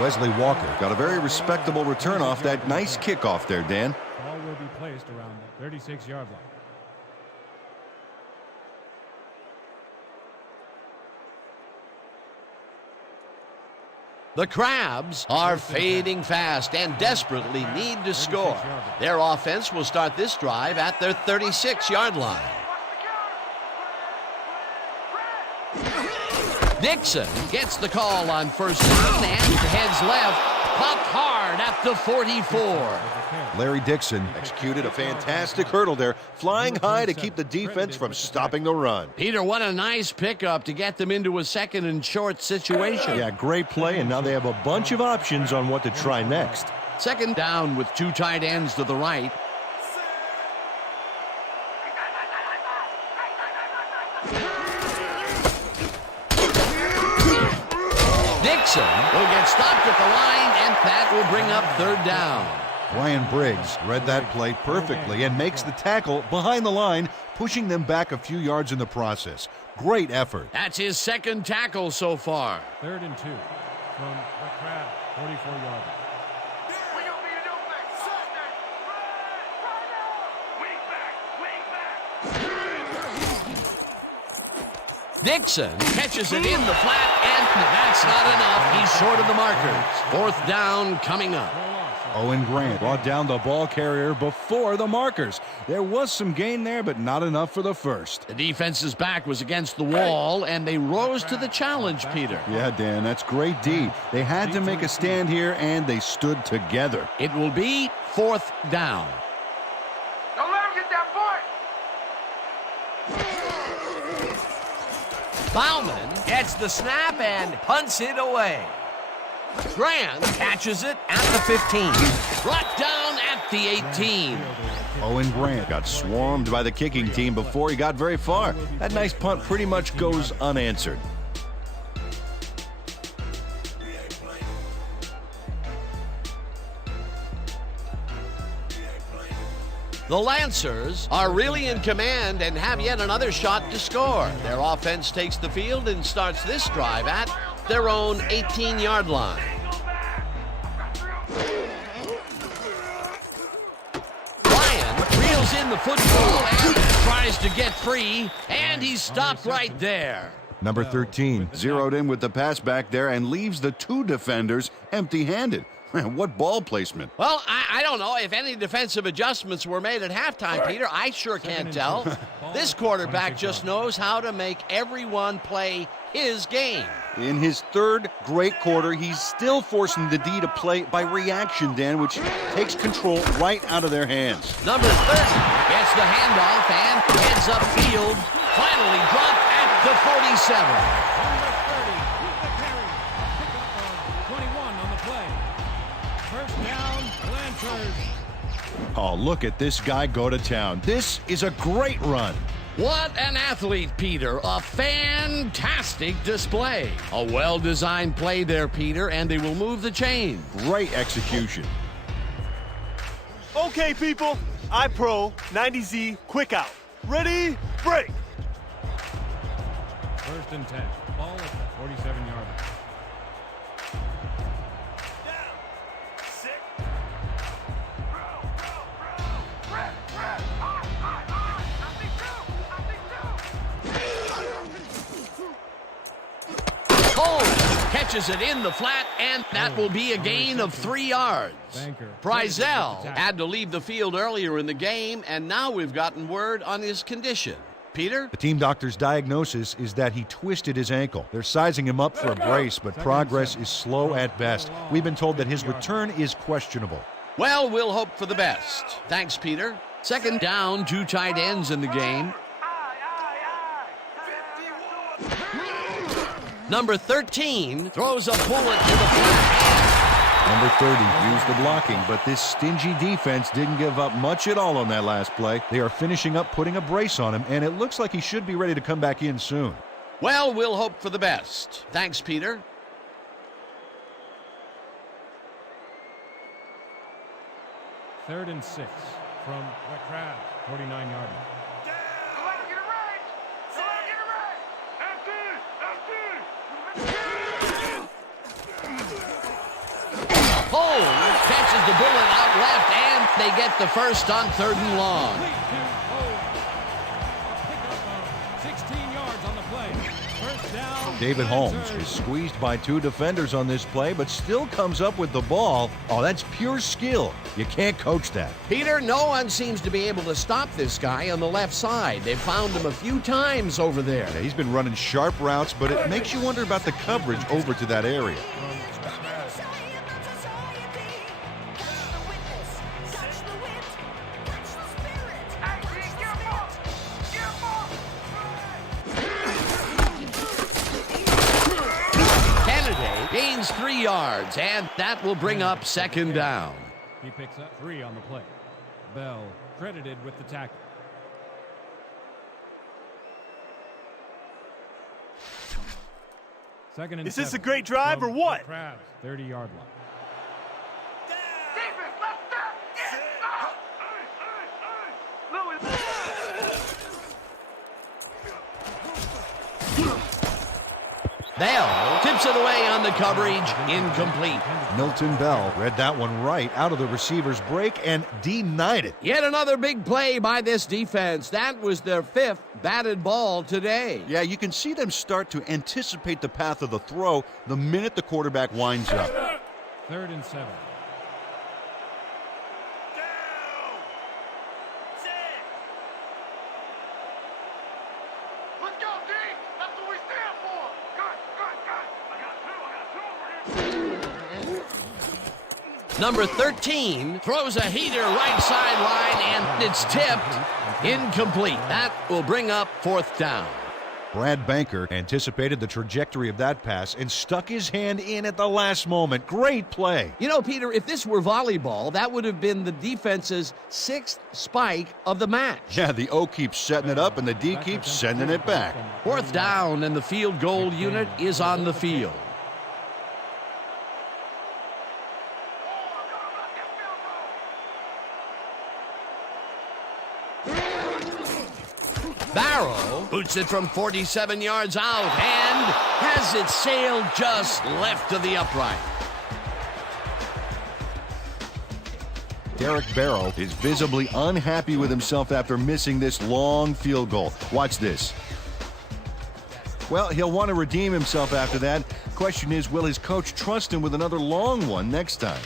Wesley Walker got a very respectable return off that nice kickoff there, Dan. Ball will be placed around the 36-yard line. The Crabs are fading fast and desperately need to score. Their offense will start this drive at their 36-yard line. Dixon gets the call on first down and heads left, popped hard at the 44. Larry Dixon executed a fantastic hurdle there, flying high to keep the defense from stopping the run. Peter, what a nice pickup to get them into a second and short situation. Yeah, great play, and now they have a bunch of options on what to try next. Second down with two tight ends to the right. Dixon will get stopped at the line, and that will bring up third down. Ryan Briggs read that play perfectly and makes the tackle behind the line, pushing them back a few yards in the process. Great effort. That's his second tackle so far. 3rd and 2 from the Crab, 44-yard line. Dixon catches it in the flat, and that's not enough. He's short of the markers. Fourth down coming up. Owen Grant brought down the ball carrier before the markers. There was some gain there, but not enough for the first. The defense's back was against the wall, and they rose to the challenge, Peter. Yeah, Dan, that's great D. They had to make a stand here, and they stood together. It will be fourth down. Don't let him get that point. Bauman gets the snap and punts it away. Grant catches it at the 15. Brought down at the 18. Owen Grant got swarmed by the kicking team before he got very far. That nice punt pretty much goes unanswered. The Lancers are really in command and have yet another shot to score. Their offense takes the field and starts this drive at their own 18-yard line. Ryan reels in the football and tries to get free, and he's stopped right there. Number 13 zeroed in with the pass back there and leaves the two defenders empty-handed. What ball placement. Well, I don't know if any defensive adjustments were made at halftime, Peter. I sure can't tell. This quarterback just knows how to make everyone play his game. In his third great quarter, he's still forcing the D to play by reaction, Dan, which takes control right out of their hands. Number 30 gets the handoff and heads upfield. Finally dropped at the 47. Number 30 with the carry. Pickup of 21 on the play. First down, Lancers. Oh, look at this guy go to town. This is a great run. What an athlete, Peter. A fantastic display. A well-designed play there, Peter, and they will move the chain. Great execution. Okay, people. iPro 90Z quick out. Ready, break. First and 10. Ball at the 47-yard line. Holmes catches it in the flat, and that will be a gain of 3 yards. Frizzell had to leave the field earlier in the game, and now we've gotten word on his condition. Peter? The team doctor's diagnosis is that he twisted his ankle. They're sizing him up for a brace, but progress is slow at best. We've been told that his return is questionable. Well, we'll hope for the best. Thanks, Peter. Second down, 2 tight ends in the game. Number 13 throws a bullet to the flat. Number 30 used the blocking, but this stingy defense didn't give up much at all on that last play. They are finishing up putting a brace on him, and it looks like he should be ready to come back in soon. Well, we'll hope for the best. Thanks, Peter. Third and 6 from the Crabs, 49-yard line. Holmes catches the bullet out left, and they get the first on 3rd and long. A pickup of 16 yards on the play. First down. David Holmes is squeezed by 2 defenders on this play, but still comes up with the ball. Oh, that's pure skill. You can't coach that. Peter, no one seems to be able to stop this guy on the left side. They've found him a few times over there. Yeah, he's been running sharp routes, but it makes you wonder about the coverage over to that area. Gains 3 yards, and that will bring up 2nd down. He picks up 3 on the play. Bell credited with the tackle. Second and Is this 7 a great drive or from what? the Crabs, 30-yard line. Bell tips it away on the coverage, incomplete. Milton Bell read that one right out of the receiver's break and denied it. Yet another big play by this defense. That was their 5th batted ball today. Yeah, you can see them start to anticipate the path of the throw the minute the quarterback winds up. 3rd and 7. Number 13 throws a heater right sideline, and it's tipped. Incomplete. That will bring up 4th down. Brad Banker anticipated the trajectory of that pass and stuck his hand in at the last moment. Great play. You know, Peter, if this were volleyball, that would have been the defense's 6th spike of the match. Yeah, the O keeps setting it up and the D keeps sending it back. 4th down, and the field goal unit is on the field. Barrow boots it from 47 yards out and has it sailed just left of the upright. Derek Barrow is visibly unhappy with himself after missing this long field goal. Watch this. Well, he'll want to redeem himself after that. Question is, will his coach trust him with another long one next time?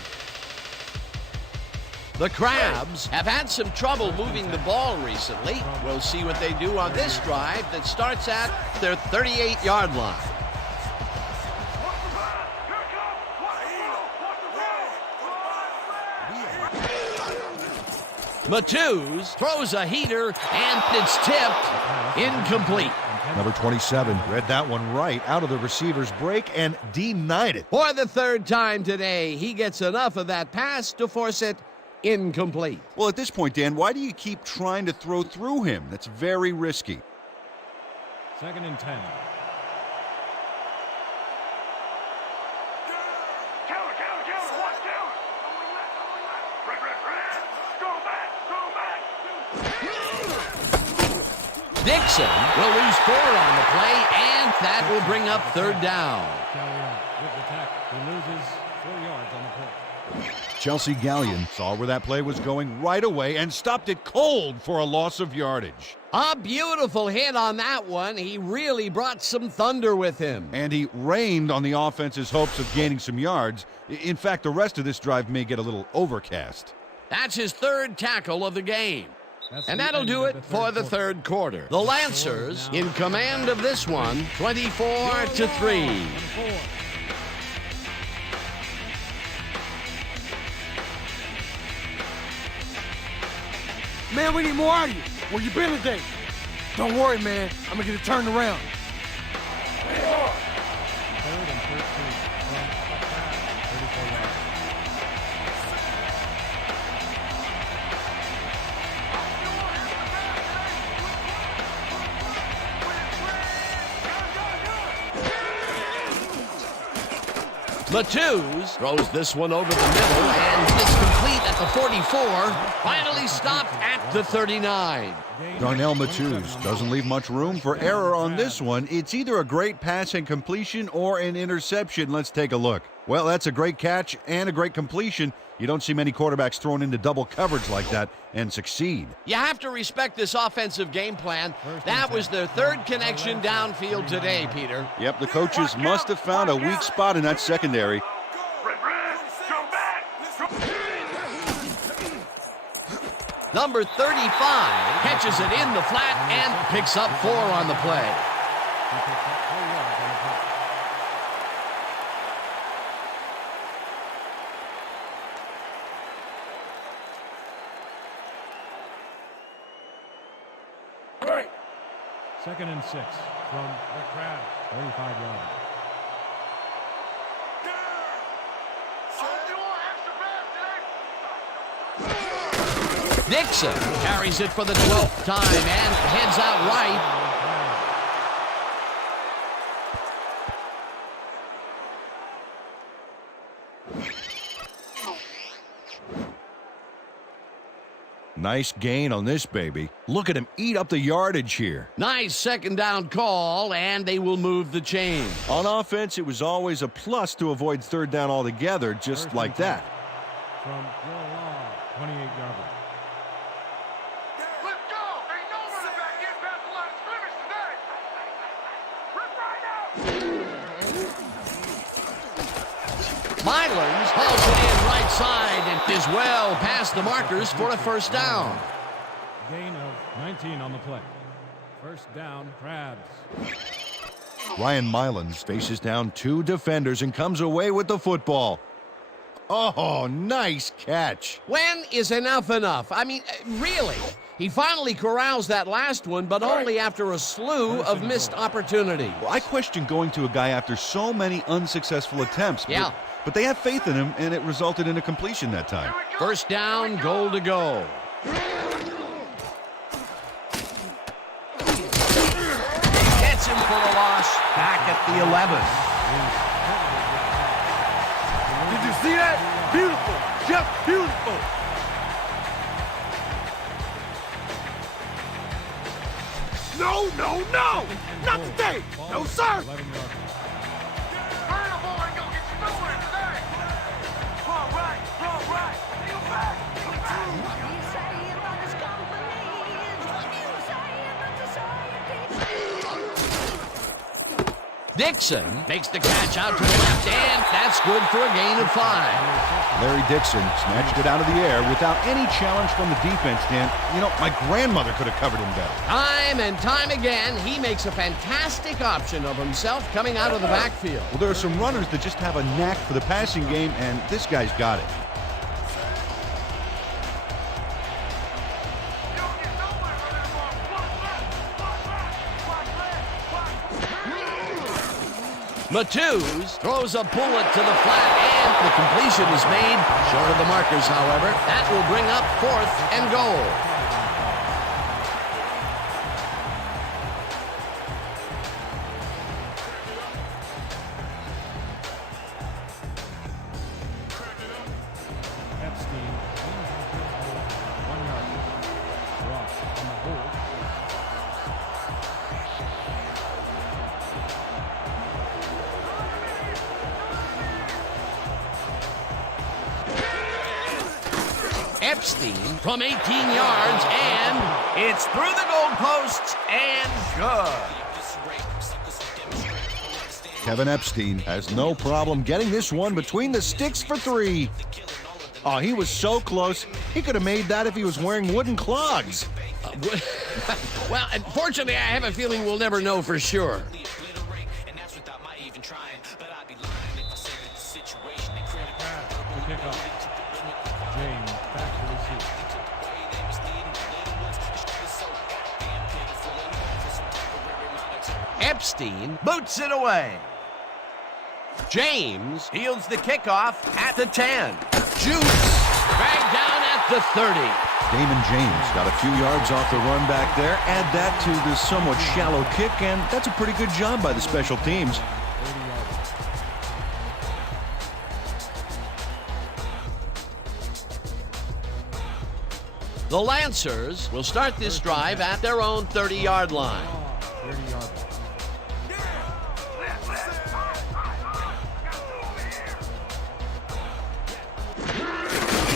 The Crabs have had some trouble moving the ball recently. We'll see what they do on this drive that starts at their 38-yard line. Matthews throws a heater, and it's tipped. Incomplete. Number 27 read that one right out of the receiver's break and denied it. For the 3rd time today, he gets enough of that pass to force it incomplete. Well, at this point, Dan, why do you keep trying to throw through him? That's very risky. 2nd and 10. Dixon will lose 4 on the play, and that will bring up 3rd down. With the tackle. He loses 4 yards on the play. Chelsea Gallion saw where that play was going right away and stopped it cold for a loss of yardage. A beautiful hit on that one. He really brought some thunder with him. And he rained on the offense's hopes of gaining some yards. In fact, the rest of this drive may get a little overcast. That's his third tackle of the game. And that'll do it for the third quarter. The Lancers in command of this one, 24-3. Man, we need more out of you. Where you been today? Don't worry, man. I'm gonna get it turned around. Third and 13 from the Crab, 34 yards. Matthews throws this one over the middle, and it's complete at the 44. Finally stopped at the 39. Darnell Matthews doesn't leave much room for error on this one. It's either a great pass and completion or an interception. Let's take a look. Well, that's a great catch and a great completion. You don't see many quarterbacks thrown into double coverage like that and succeed. You have to respect this offensive game plan. That was their third connection downfield today, Peter. Yep, the coaches must have found a weak spot in that secondary. Number 35 catches it in the flat and picks up 4 on the play. He picks up 4 yards on the play. Second and 6 from the Crab, 35 yards. Dixon carries it for the 12th time and heads out right. Nice gain on this baby. Look at him eat up the yardage here. Nice second down call, and they will move the chain. On offense, it was always a plus to avoid third down altogether, just First like and 10 that. From Joel Law, 28-yarder. Let's go! Ain't no running back getting past the line of scrimmage today! Rip right out! Mylands hauls it in right side and is well past the markers for a first down. Gain of 19 on the play. First down, Crabs. Ryan Mylands faces down 2 defenders and comes away with the football. Oh, nice catch. When is enough enough? I mean, really? He finally corrals that last one, but only after a slew of missed opportunities. Well, I question going to a guy after so many unsuccessful attempts. Yeah. But they have faith in him, and it resulted in a completion that time. First down, goal to go. Gets him for a loss back at the 11. Did you see that? Beautiful. Just beautiful. No, no, no. Not today. No, sir. 11-yard. Burn the ball and go get you nowhere today! All right, all right. Kneel back, kneel back. What do you say about this company? What do you say about society? Dixon makes the catch out to the left, and that's good for a gain of 5. Larry Dixon snatched it out of the air without any challenge from the defense, Dan. You know, my grandmother could have covered him better. Time and time again, he makes a fantastic option of himself coming out of the backfield. Well, there are some runners that just have a knack for the passing game, and this guy's got it. You don't get nowhere running the ball. Matthews throws a bullet to the flat, and the completion is made. Short of the markers, however. That will bring up 4th and goal. Epstein. 1 yard. Ross on the hold. Epstein from 18 yards, and it's through the goalposts and good. Kevin Epstein has no problem getting this one between the sticks for 3. Oh, he was so close. He could have made that if he was wearing wooden clogs. Well, unfortunately, I have a feeling we'll never know for sure. Kickoff. James back to receive. Epstein boots it away. James fields the kickoff at the 10. Juice dragged down at the 30. Damon James got a few yards off the run back there. Add that to the somewhat shallow kick, and that's a pretty good job by the special teams. 30 yards. The Lancers will start this drive at their own 30-yard line. 30-yard line.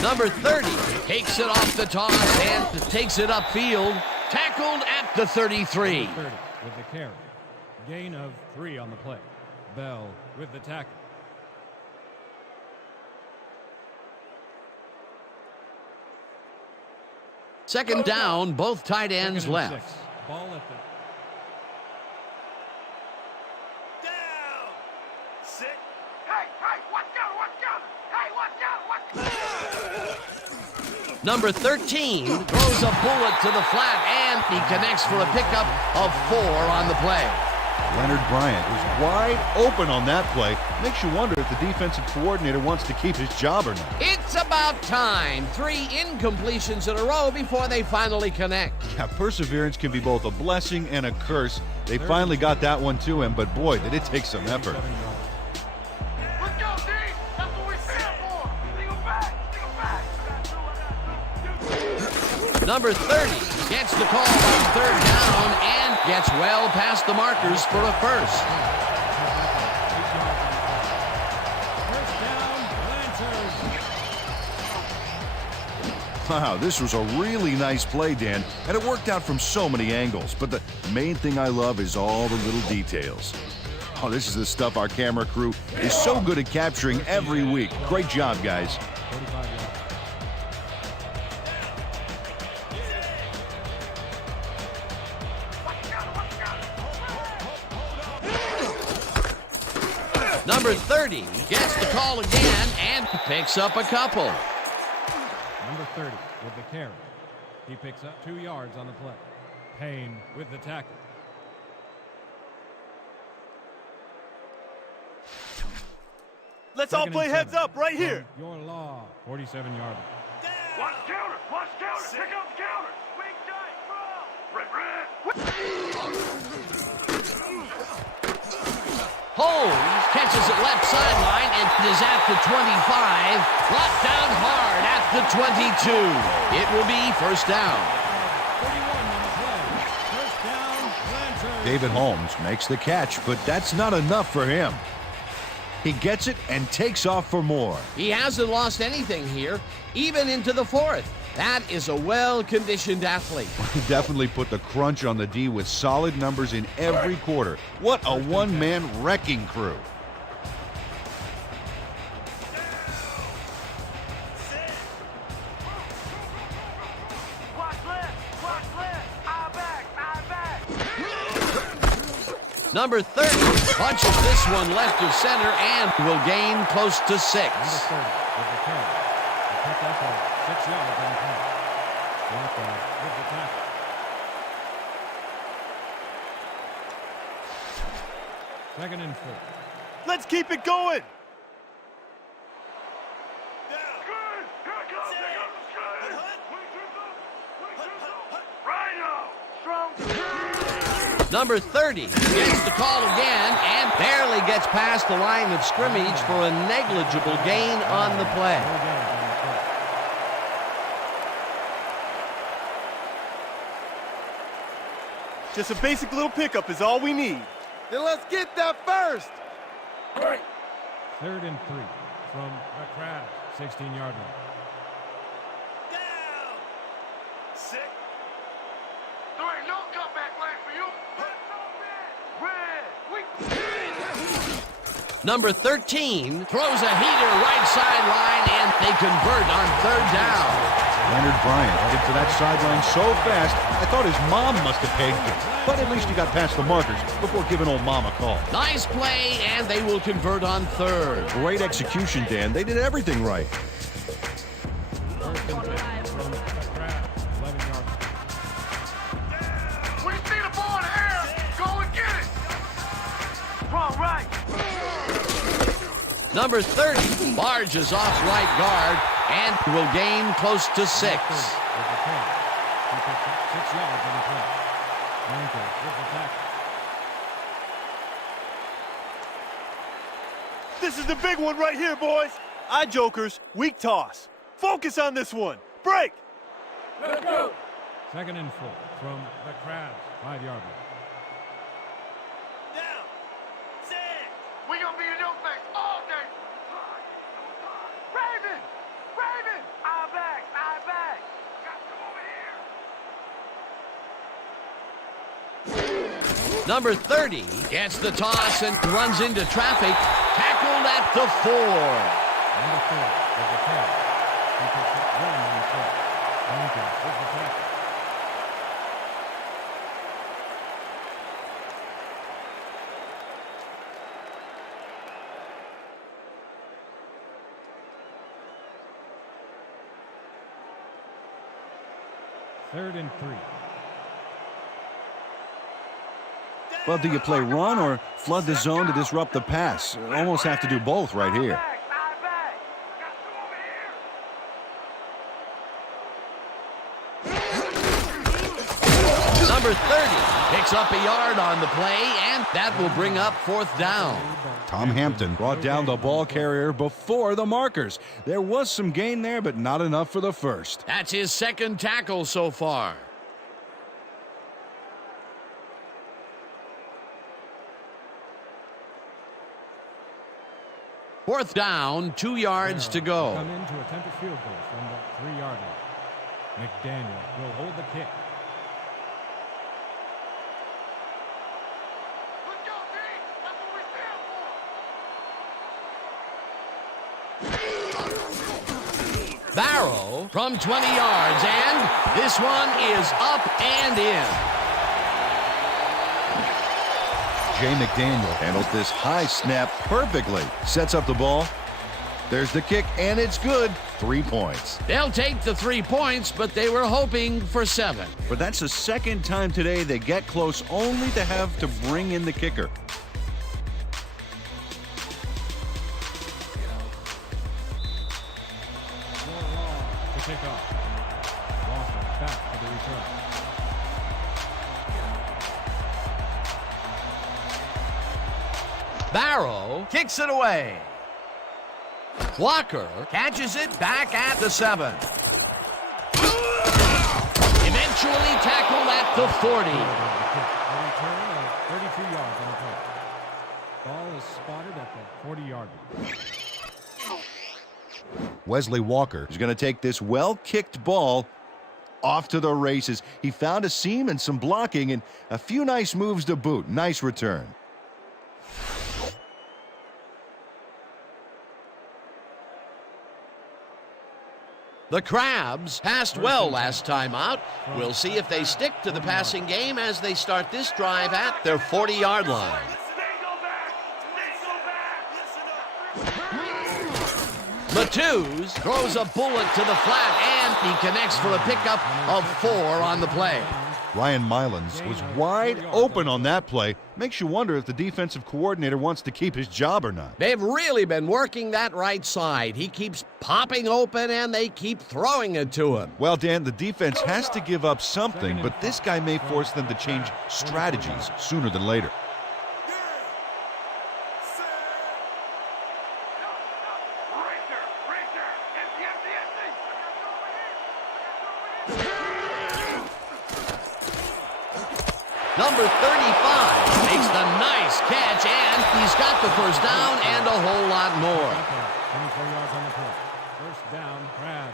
Number 30 takes it off the toss and takes it upfield. Tackled at the 33. 30 with the carry. Gain of 3 on the play. Bell with the tackle. Second down, both tight ends Second and left. 6. Ball at the Down. Sit. Hey, watch out! Hey, watch out! Number 13 throws a bullet to the flat, and he connects for a pickup of 4 on the play. Leonard Bryant was wide open on that play. Makes you wonder if the defensive coordinator wants to keep his job or not. It's about time. 3 incompletions in a row before they finally connect. Yeah, perseverance can be both a blessing and a curse. They finally got that one to him, but boy, did it take some effort. 7 yards. Let's go, D! That's what we stand for! Single back! Number 30 gets the call on 3rd down and gets well past the markers for a first. First down, Lancers. Wow, this was a really nice play, Dan, and it worked out from so many angles. But the main thing I love is all the little details. Oh, this is the stuff our camera crew is so good at capturing every week. Great job, guys. 45 yards. Number 30 gets the call again and picks up a couple. Number 30 with the carry. He picks up 2 yards on the play. Payne with the tackle. Let's all Second play and heads 7 up right here. from Your law. 47-yard. Watch counter! Pick up counter! Swing tight, bro! Red! Holmes catches it left sideline and is at the 25. Brought down hard at the 22. It will be first down. 31 on the play. First down, Lancers. David Holmes makes the catch, but that's not enough for him. He gets it and takes off for more. He hasn't lost anything here, even into the 4th. That is a well-conditioned athlete. He definitely put the crunch on the D with solid numbers in every quarter. What a one-man wrecking crew. Watch left! Eye back! Number 30 punches this one left of center and will gain close to 6. Number 30 with the carry. He picked up 6 yards on the play. Blackwell with the tackle. Second and 4. Let's keep it going. Number 30 gets the call again and barely gets past the line of scrimmage for a negligible gain on the play. No gain on the play. Just a basic little pickup is all we need. Then let's get that first. 3rd and 3 from McCrath, 16-yard line. Number 13 throws a heater right sideline, and they convert on third down. Leonard Bryant headed for that sideline so fast, I thought his mom must have pegged him. But at least he got past the markers before giving old mom a call. Nice play, and they will convert on third. Great execution, Dan. They did everything right. First and 10 from the crowd. 11 yards. When you see the ball in the air, go and get it. Wrong, right. Number 30 barges off right guard and will gain close to 6. With the carry. He picks up 6 yards on the play. Blanco with the tackle. This is the big one right here, boys. Eye jokers, weak toss. Focus on this one. Break. Let's go. 2nd and 4 from the crowd. 5-yard line. Down. Set. We gonna be in your face all day. Raven! Raven! Eye back. Eye back. Got to over here. Number 30 gets the toss and runs into traffic. Tackled at the 4. Number 4 with the carry. He picks up 1 on the play. Blanco with the tackle. Third and 3. Well, do you play run or flood the zone to disrupt the pass? Almost have to do both right here. Eye back. Got to over here. Number 30 picks up a yard on the play, and that will bring up 4th down. Tom Hampton brought down the ball carrier before the markers. There was some gain there, but not enough for the first. That's his 2nd tackle so far. Fourth down, 2 yards to go. Come in to attempt a field goal from the 3-yard line. McDaniel will hold the kick. Let's go, D. That's what we stand for. Barrow from 20 yards, and this one is up and in. Jay McDaniel Handles this high snap perfectly. Sets up the ball. There's the kick, and it's good. 3 points. They'll take the 3 points, but they were hoping for 7. But that's the second time today they get close only to have to bring in the kicker. To kick off. Walker back for the return. Barrow kicks it away. Walker catches it back at the 7. Eventually tackled at the 40. A return of 32 yards on the play. Ball is spotted at the 40-yard line. Wesley Walker He's going to take this well-kicked ball off to the races. He found a seam and some blocking and a few nice moves to boot. Nice return. The Crabs passed well last time out. We'll see if they stick to the passing game as they start this drive at their 40-yard line. Matthews throws a bullet to the flat, and he connects for a pickup of 4 on the play. Ryan Mylans was wide open on that play. Makes you wonder if the defensive coordinator wants to keep his job or not. They've really been working that right side. He keeps popping open, and they keep throwing it to him. Well, Dan, the defense has to give up something, but this guy may force them to change strategies sooner than later. Number 35 makes the nice catch, and he's got the first down and a whole lot more. 24 yards on the play. First down, Crabs.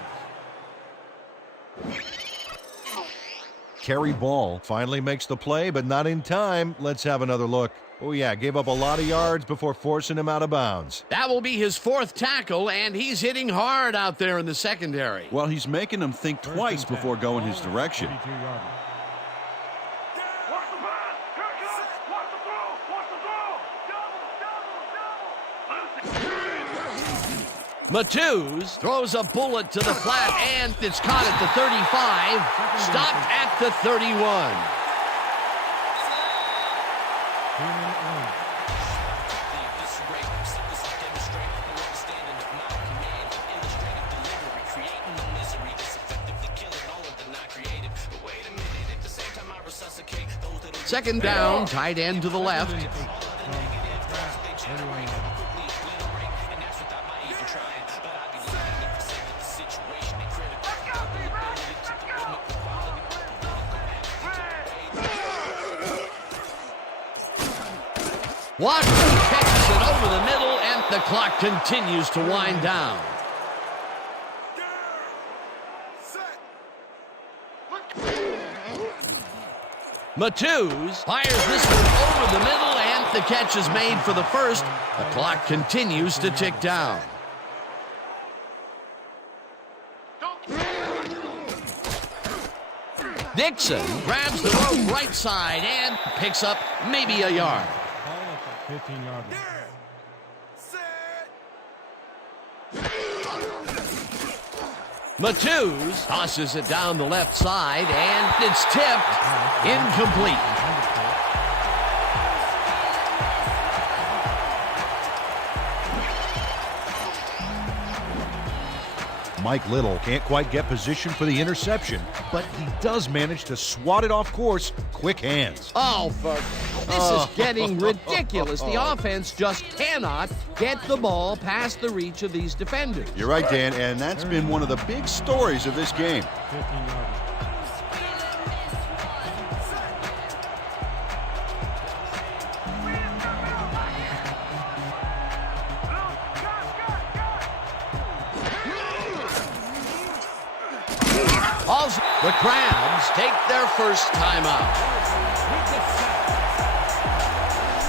Kerry Ball finally makes the play, but not in time. Let's have another look. Oh, yeah, gave up a lot of yards before forcing him out of bounds. That will be his fourth tackle, and he's hitting hard out there in the secondary. Well, he's making them think twice before going his direction. 32-yarder. Watch the pass. Here it comes. Watch the throw. Watch the throw. Double, double, double. Matthews throws a bullet to the flat, and it's caught at the 35, stopped at the 31. 2-minute warning. Second down, tight end to the left. From Kraft, 31 yards. Watson catches it over the middle, and the clock continues to wind down. Matthews fires this one over the middle, and the catch is made for the first. The clock continues to tick down. Dixon grabs the rope right side and picks up maybe a yard. Ball at the 15-yard line. Matthews tosses it down the left side, and it's tipped. Incomplete. Mike Little can't quite get position for the interception, but he does manage to swat it off course. Quick hands. Oh, this is getting ridiculous. The offense just cannot get the ball past the reach of these defenders. You're right, Dan, and that's been one of the big stories of this game. 15-yarder. Also, the Crabs take their first timeout.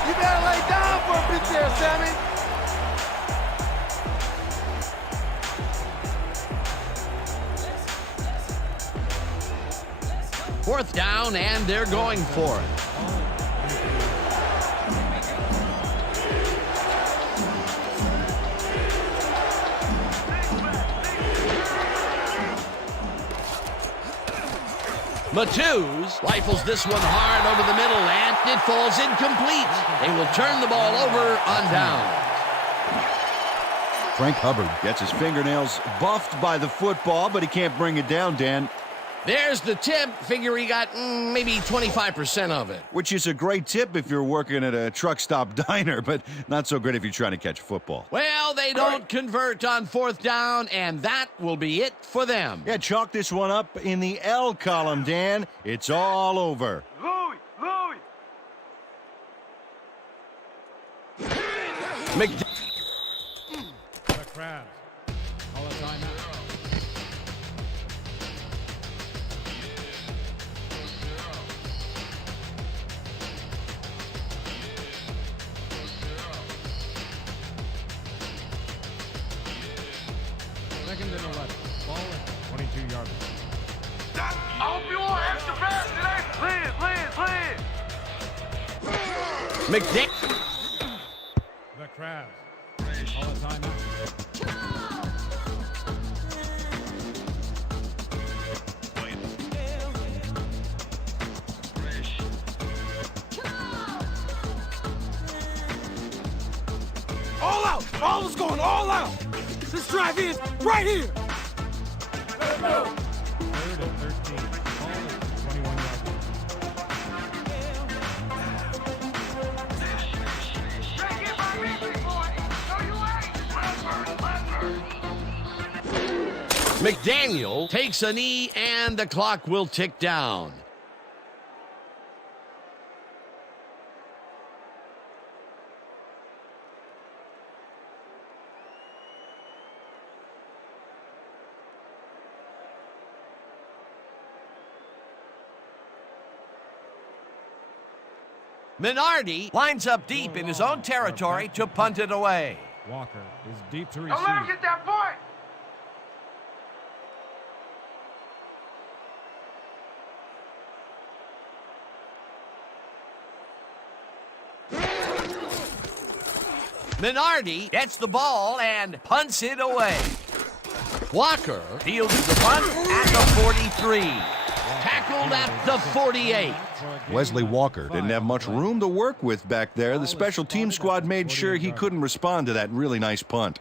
You better lay down for a bit there, Sammy. Fourth down, and they're going for it. Matthews rifles this one hard over the middle, and it falls incomplete. They will turn the ball over on down. Frank Hubbard. Gets his fingernails buffed by the football, but he can't bring it down, Dan. There's the tip. Figure he got maybe 25% of it. Which is a great tip if you're working at a truck stop diner, but not so great if you're trying to catch a football. Well, they don't convert on fourth down, and that will be it for them. Yeah, chalk this one up in the L column, Dan. It's all over. Louis, Louis. The Crabs. Call a timeout. Second and 11. Ball at 22-yard line. I hope you all extra fast today. Please. McDaniel. The Crabs. Call a timeout. All out. All is going all out. This drive is right here. Third and 13. Ball at 21-yard line. McDaniel takes a knee, and the clock will tick down. Minardi lines up deep in his own territory to punt it away. Walker is deep to Don't let him receive. get that point. Minardi gets the ball and punts it away. Walker fields the punt at the 43. Tackled at the 48. Wesley Walker Didn't have much room to work with back there. The special team squad made sure he couldn't respond to that really nice punt.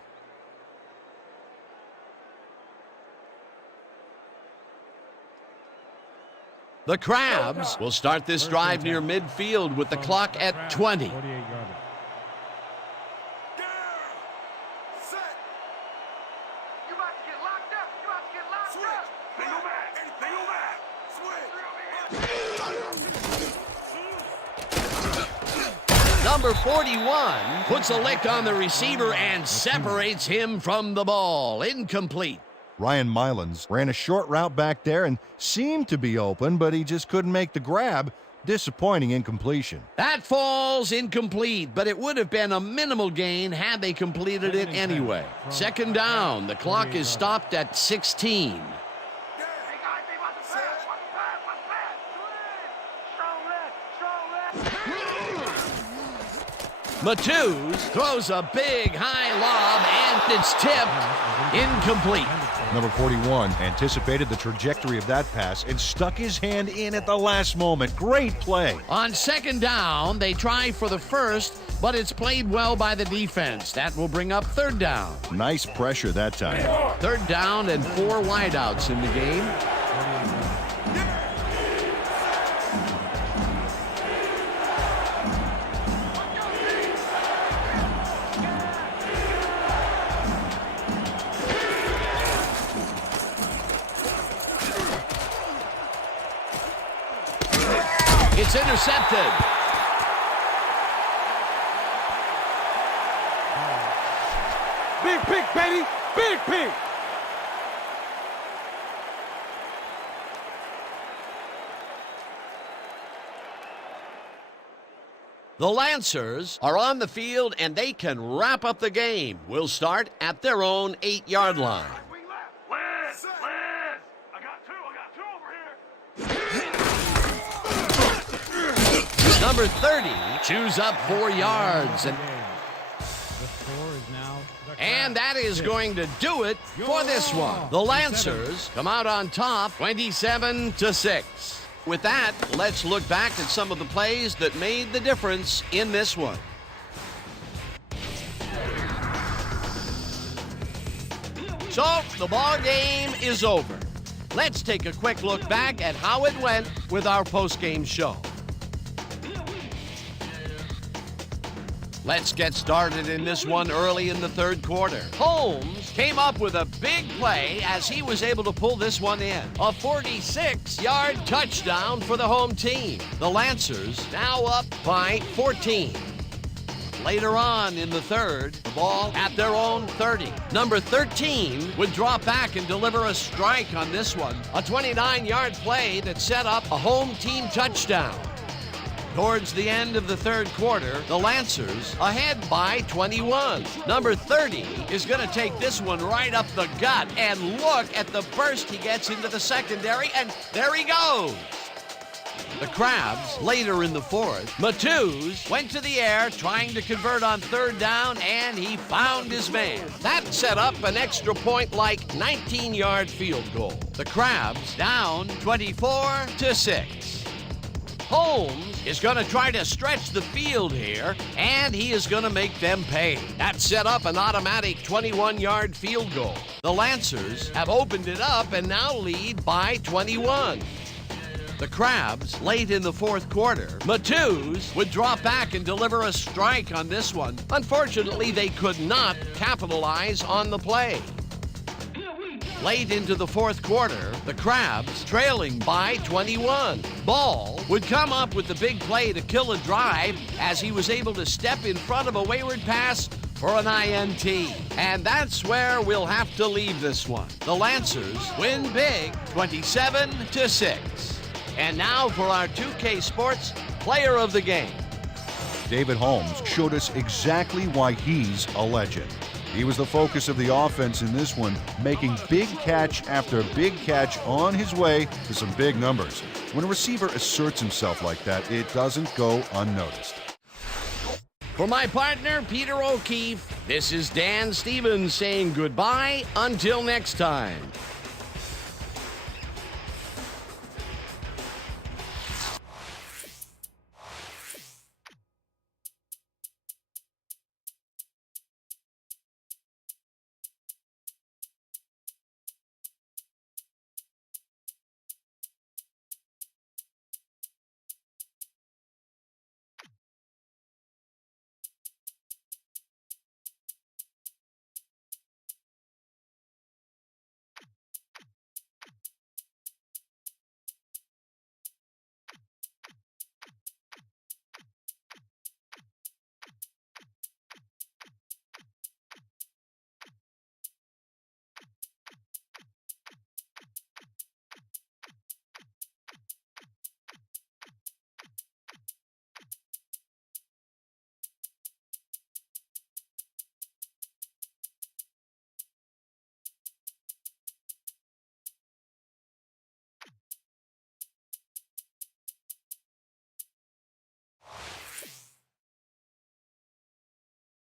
The Crabs will start this drive near midfield with the clock at 20. 48-yarder. Set. You about to get locked up. You about to get locked up. They go back. They go back. Number 41 puts a lick on the receiver and separates him from the ball. Incomplete. Ryan Mylans ran a short route back there and seemed to be open, but he just couldn't make the grab. Disappointing incompletion. That falls incomplete, but it would have been a minimal gain had they completed it anyway. Second down. The clock is stopped at 16. Hey, guys, they about to pass. What's pass? Strong left. Strong left. Matthews throws a big high lob, and it's tipped. Incomplete. Number 41 anticipated the trajectory of that pass and stuck his hand in at the last moment. Great play. On second down, they try for the first, but it's played well by the defense. That will bring up third down. Nice pressure that time. Third down and 4 wideouts in the game. It's intercepted. Big pick, baby. Big pick. The Lancers are on the field, and they can wrap up the game. We'll start at their own 8-yard line. Wing left. Lance. I got two over here. Number 30 chews up 4 yards, The score is now the and that is going to do it for this one. The Lancers come out on top, 27-6. With that, let's look back at some of the plays that made the difference in this one. So, the ball game is over. Let's take a quick look back at how it went with our post-game show. Let's get started in this one early in the third quarter. Holmes came up with a big play as he was able to pull this one in. A 46-yard touchdown for the home team. The Lancers now up by 14. Later on in the third, the ball at their own 30. Number 13 would drop back and deliver a strike on this one. A 29-yard play that set up a home team touchdown. Towards the end of the third quarter, the Lancers ahead by 21. Number 30 is going to take this one right up the gut, and look at the burst he gets into the secondary, and there he goes. The Crabs, later in the fourth, Matthews went to the air trying to convert on third down, and he found his man. That set up an extra point-like 19-yard field goal. The Crabs down 24-6. Holmes is going to try to stretch the field here, and he is going to make them pay. That set up an automatic 21-yard field goal. The Lancers have opened it up and now lead by 21. The Crabs, late in the fourth quarter, Matthews would drop back and deliver a strike on this one. Unfortunately, they could not capitalize on the play. Late into the fourth quarter, the Crabs trailing by 21. Ball would come up with the big play to kill a drive as he was able to step in front of a wayward pass for an INT. And that's where we'll have to leave this one. The Lancers win big, 27-6. And now for our 2K Sports Player of the Game. David Holmes showed us exactly why he's a legend. He was the focus of the offense in this one, making big catch after big catch on his way to some big numbers. When a receiver asserts himself like that, it doesn't go unnoticed. For my partner, Peter O'Keefe, this is Dan Stevens saying goodbye until next time.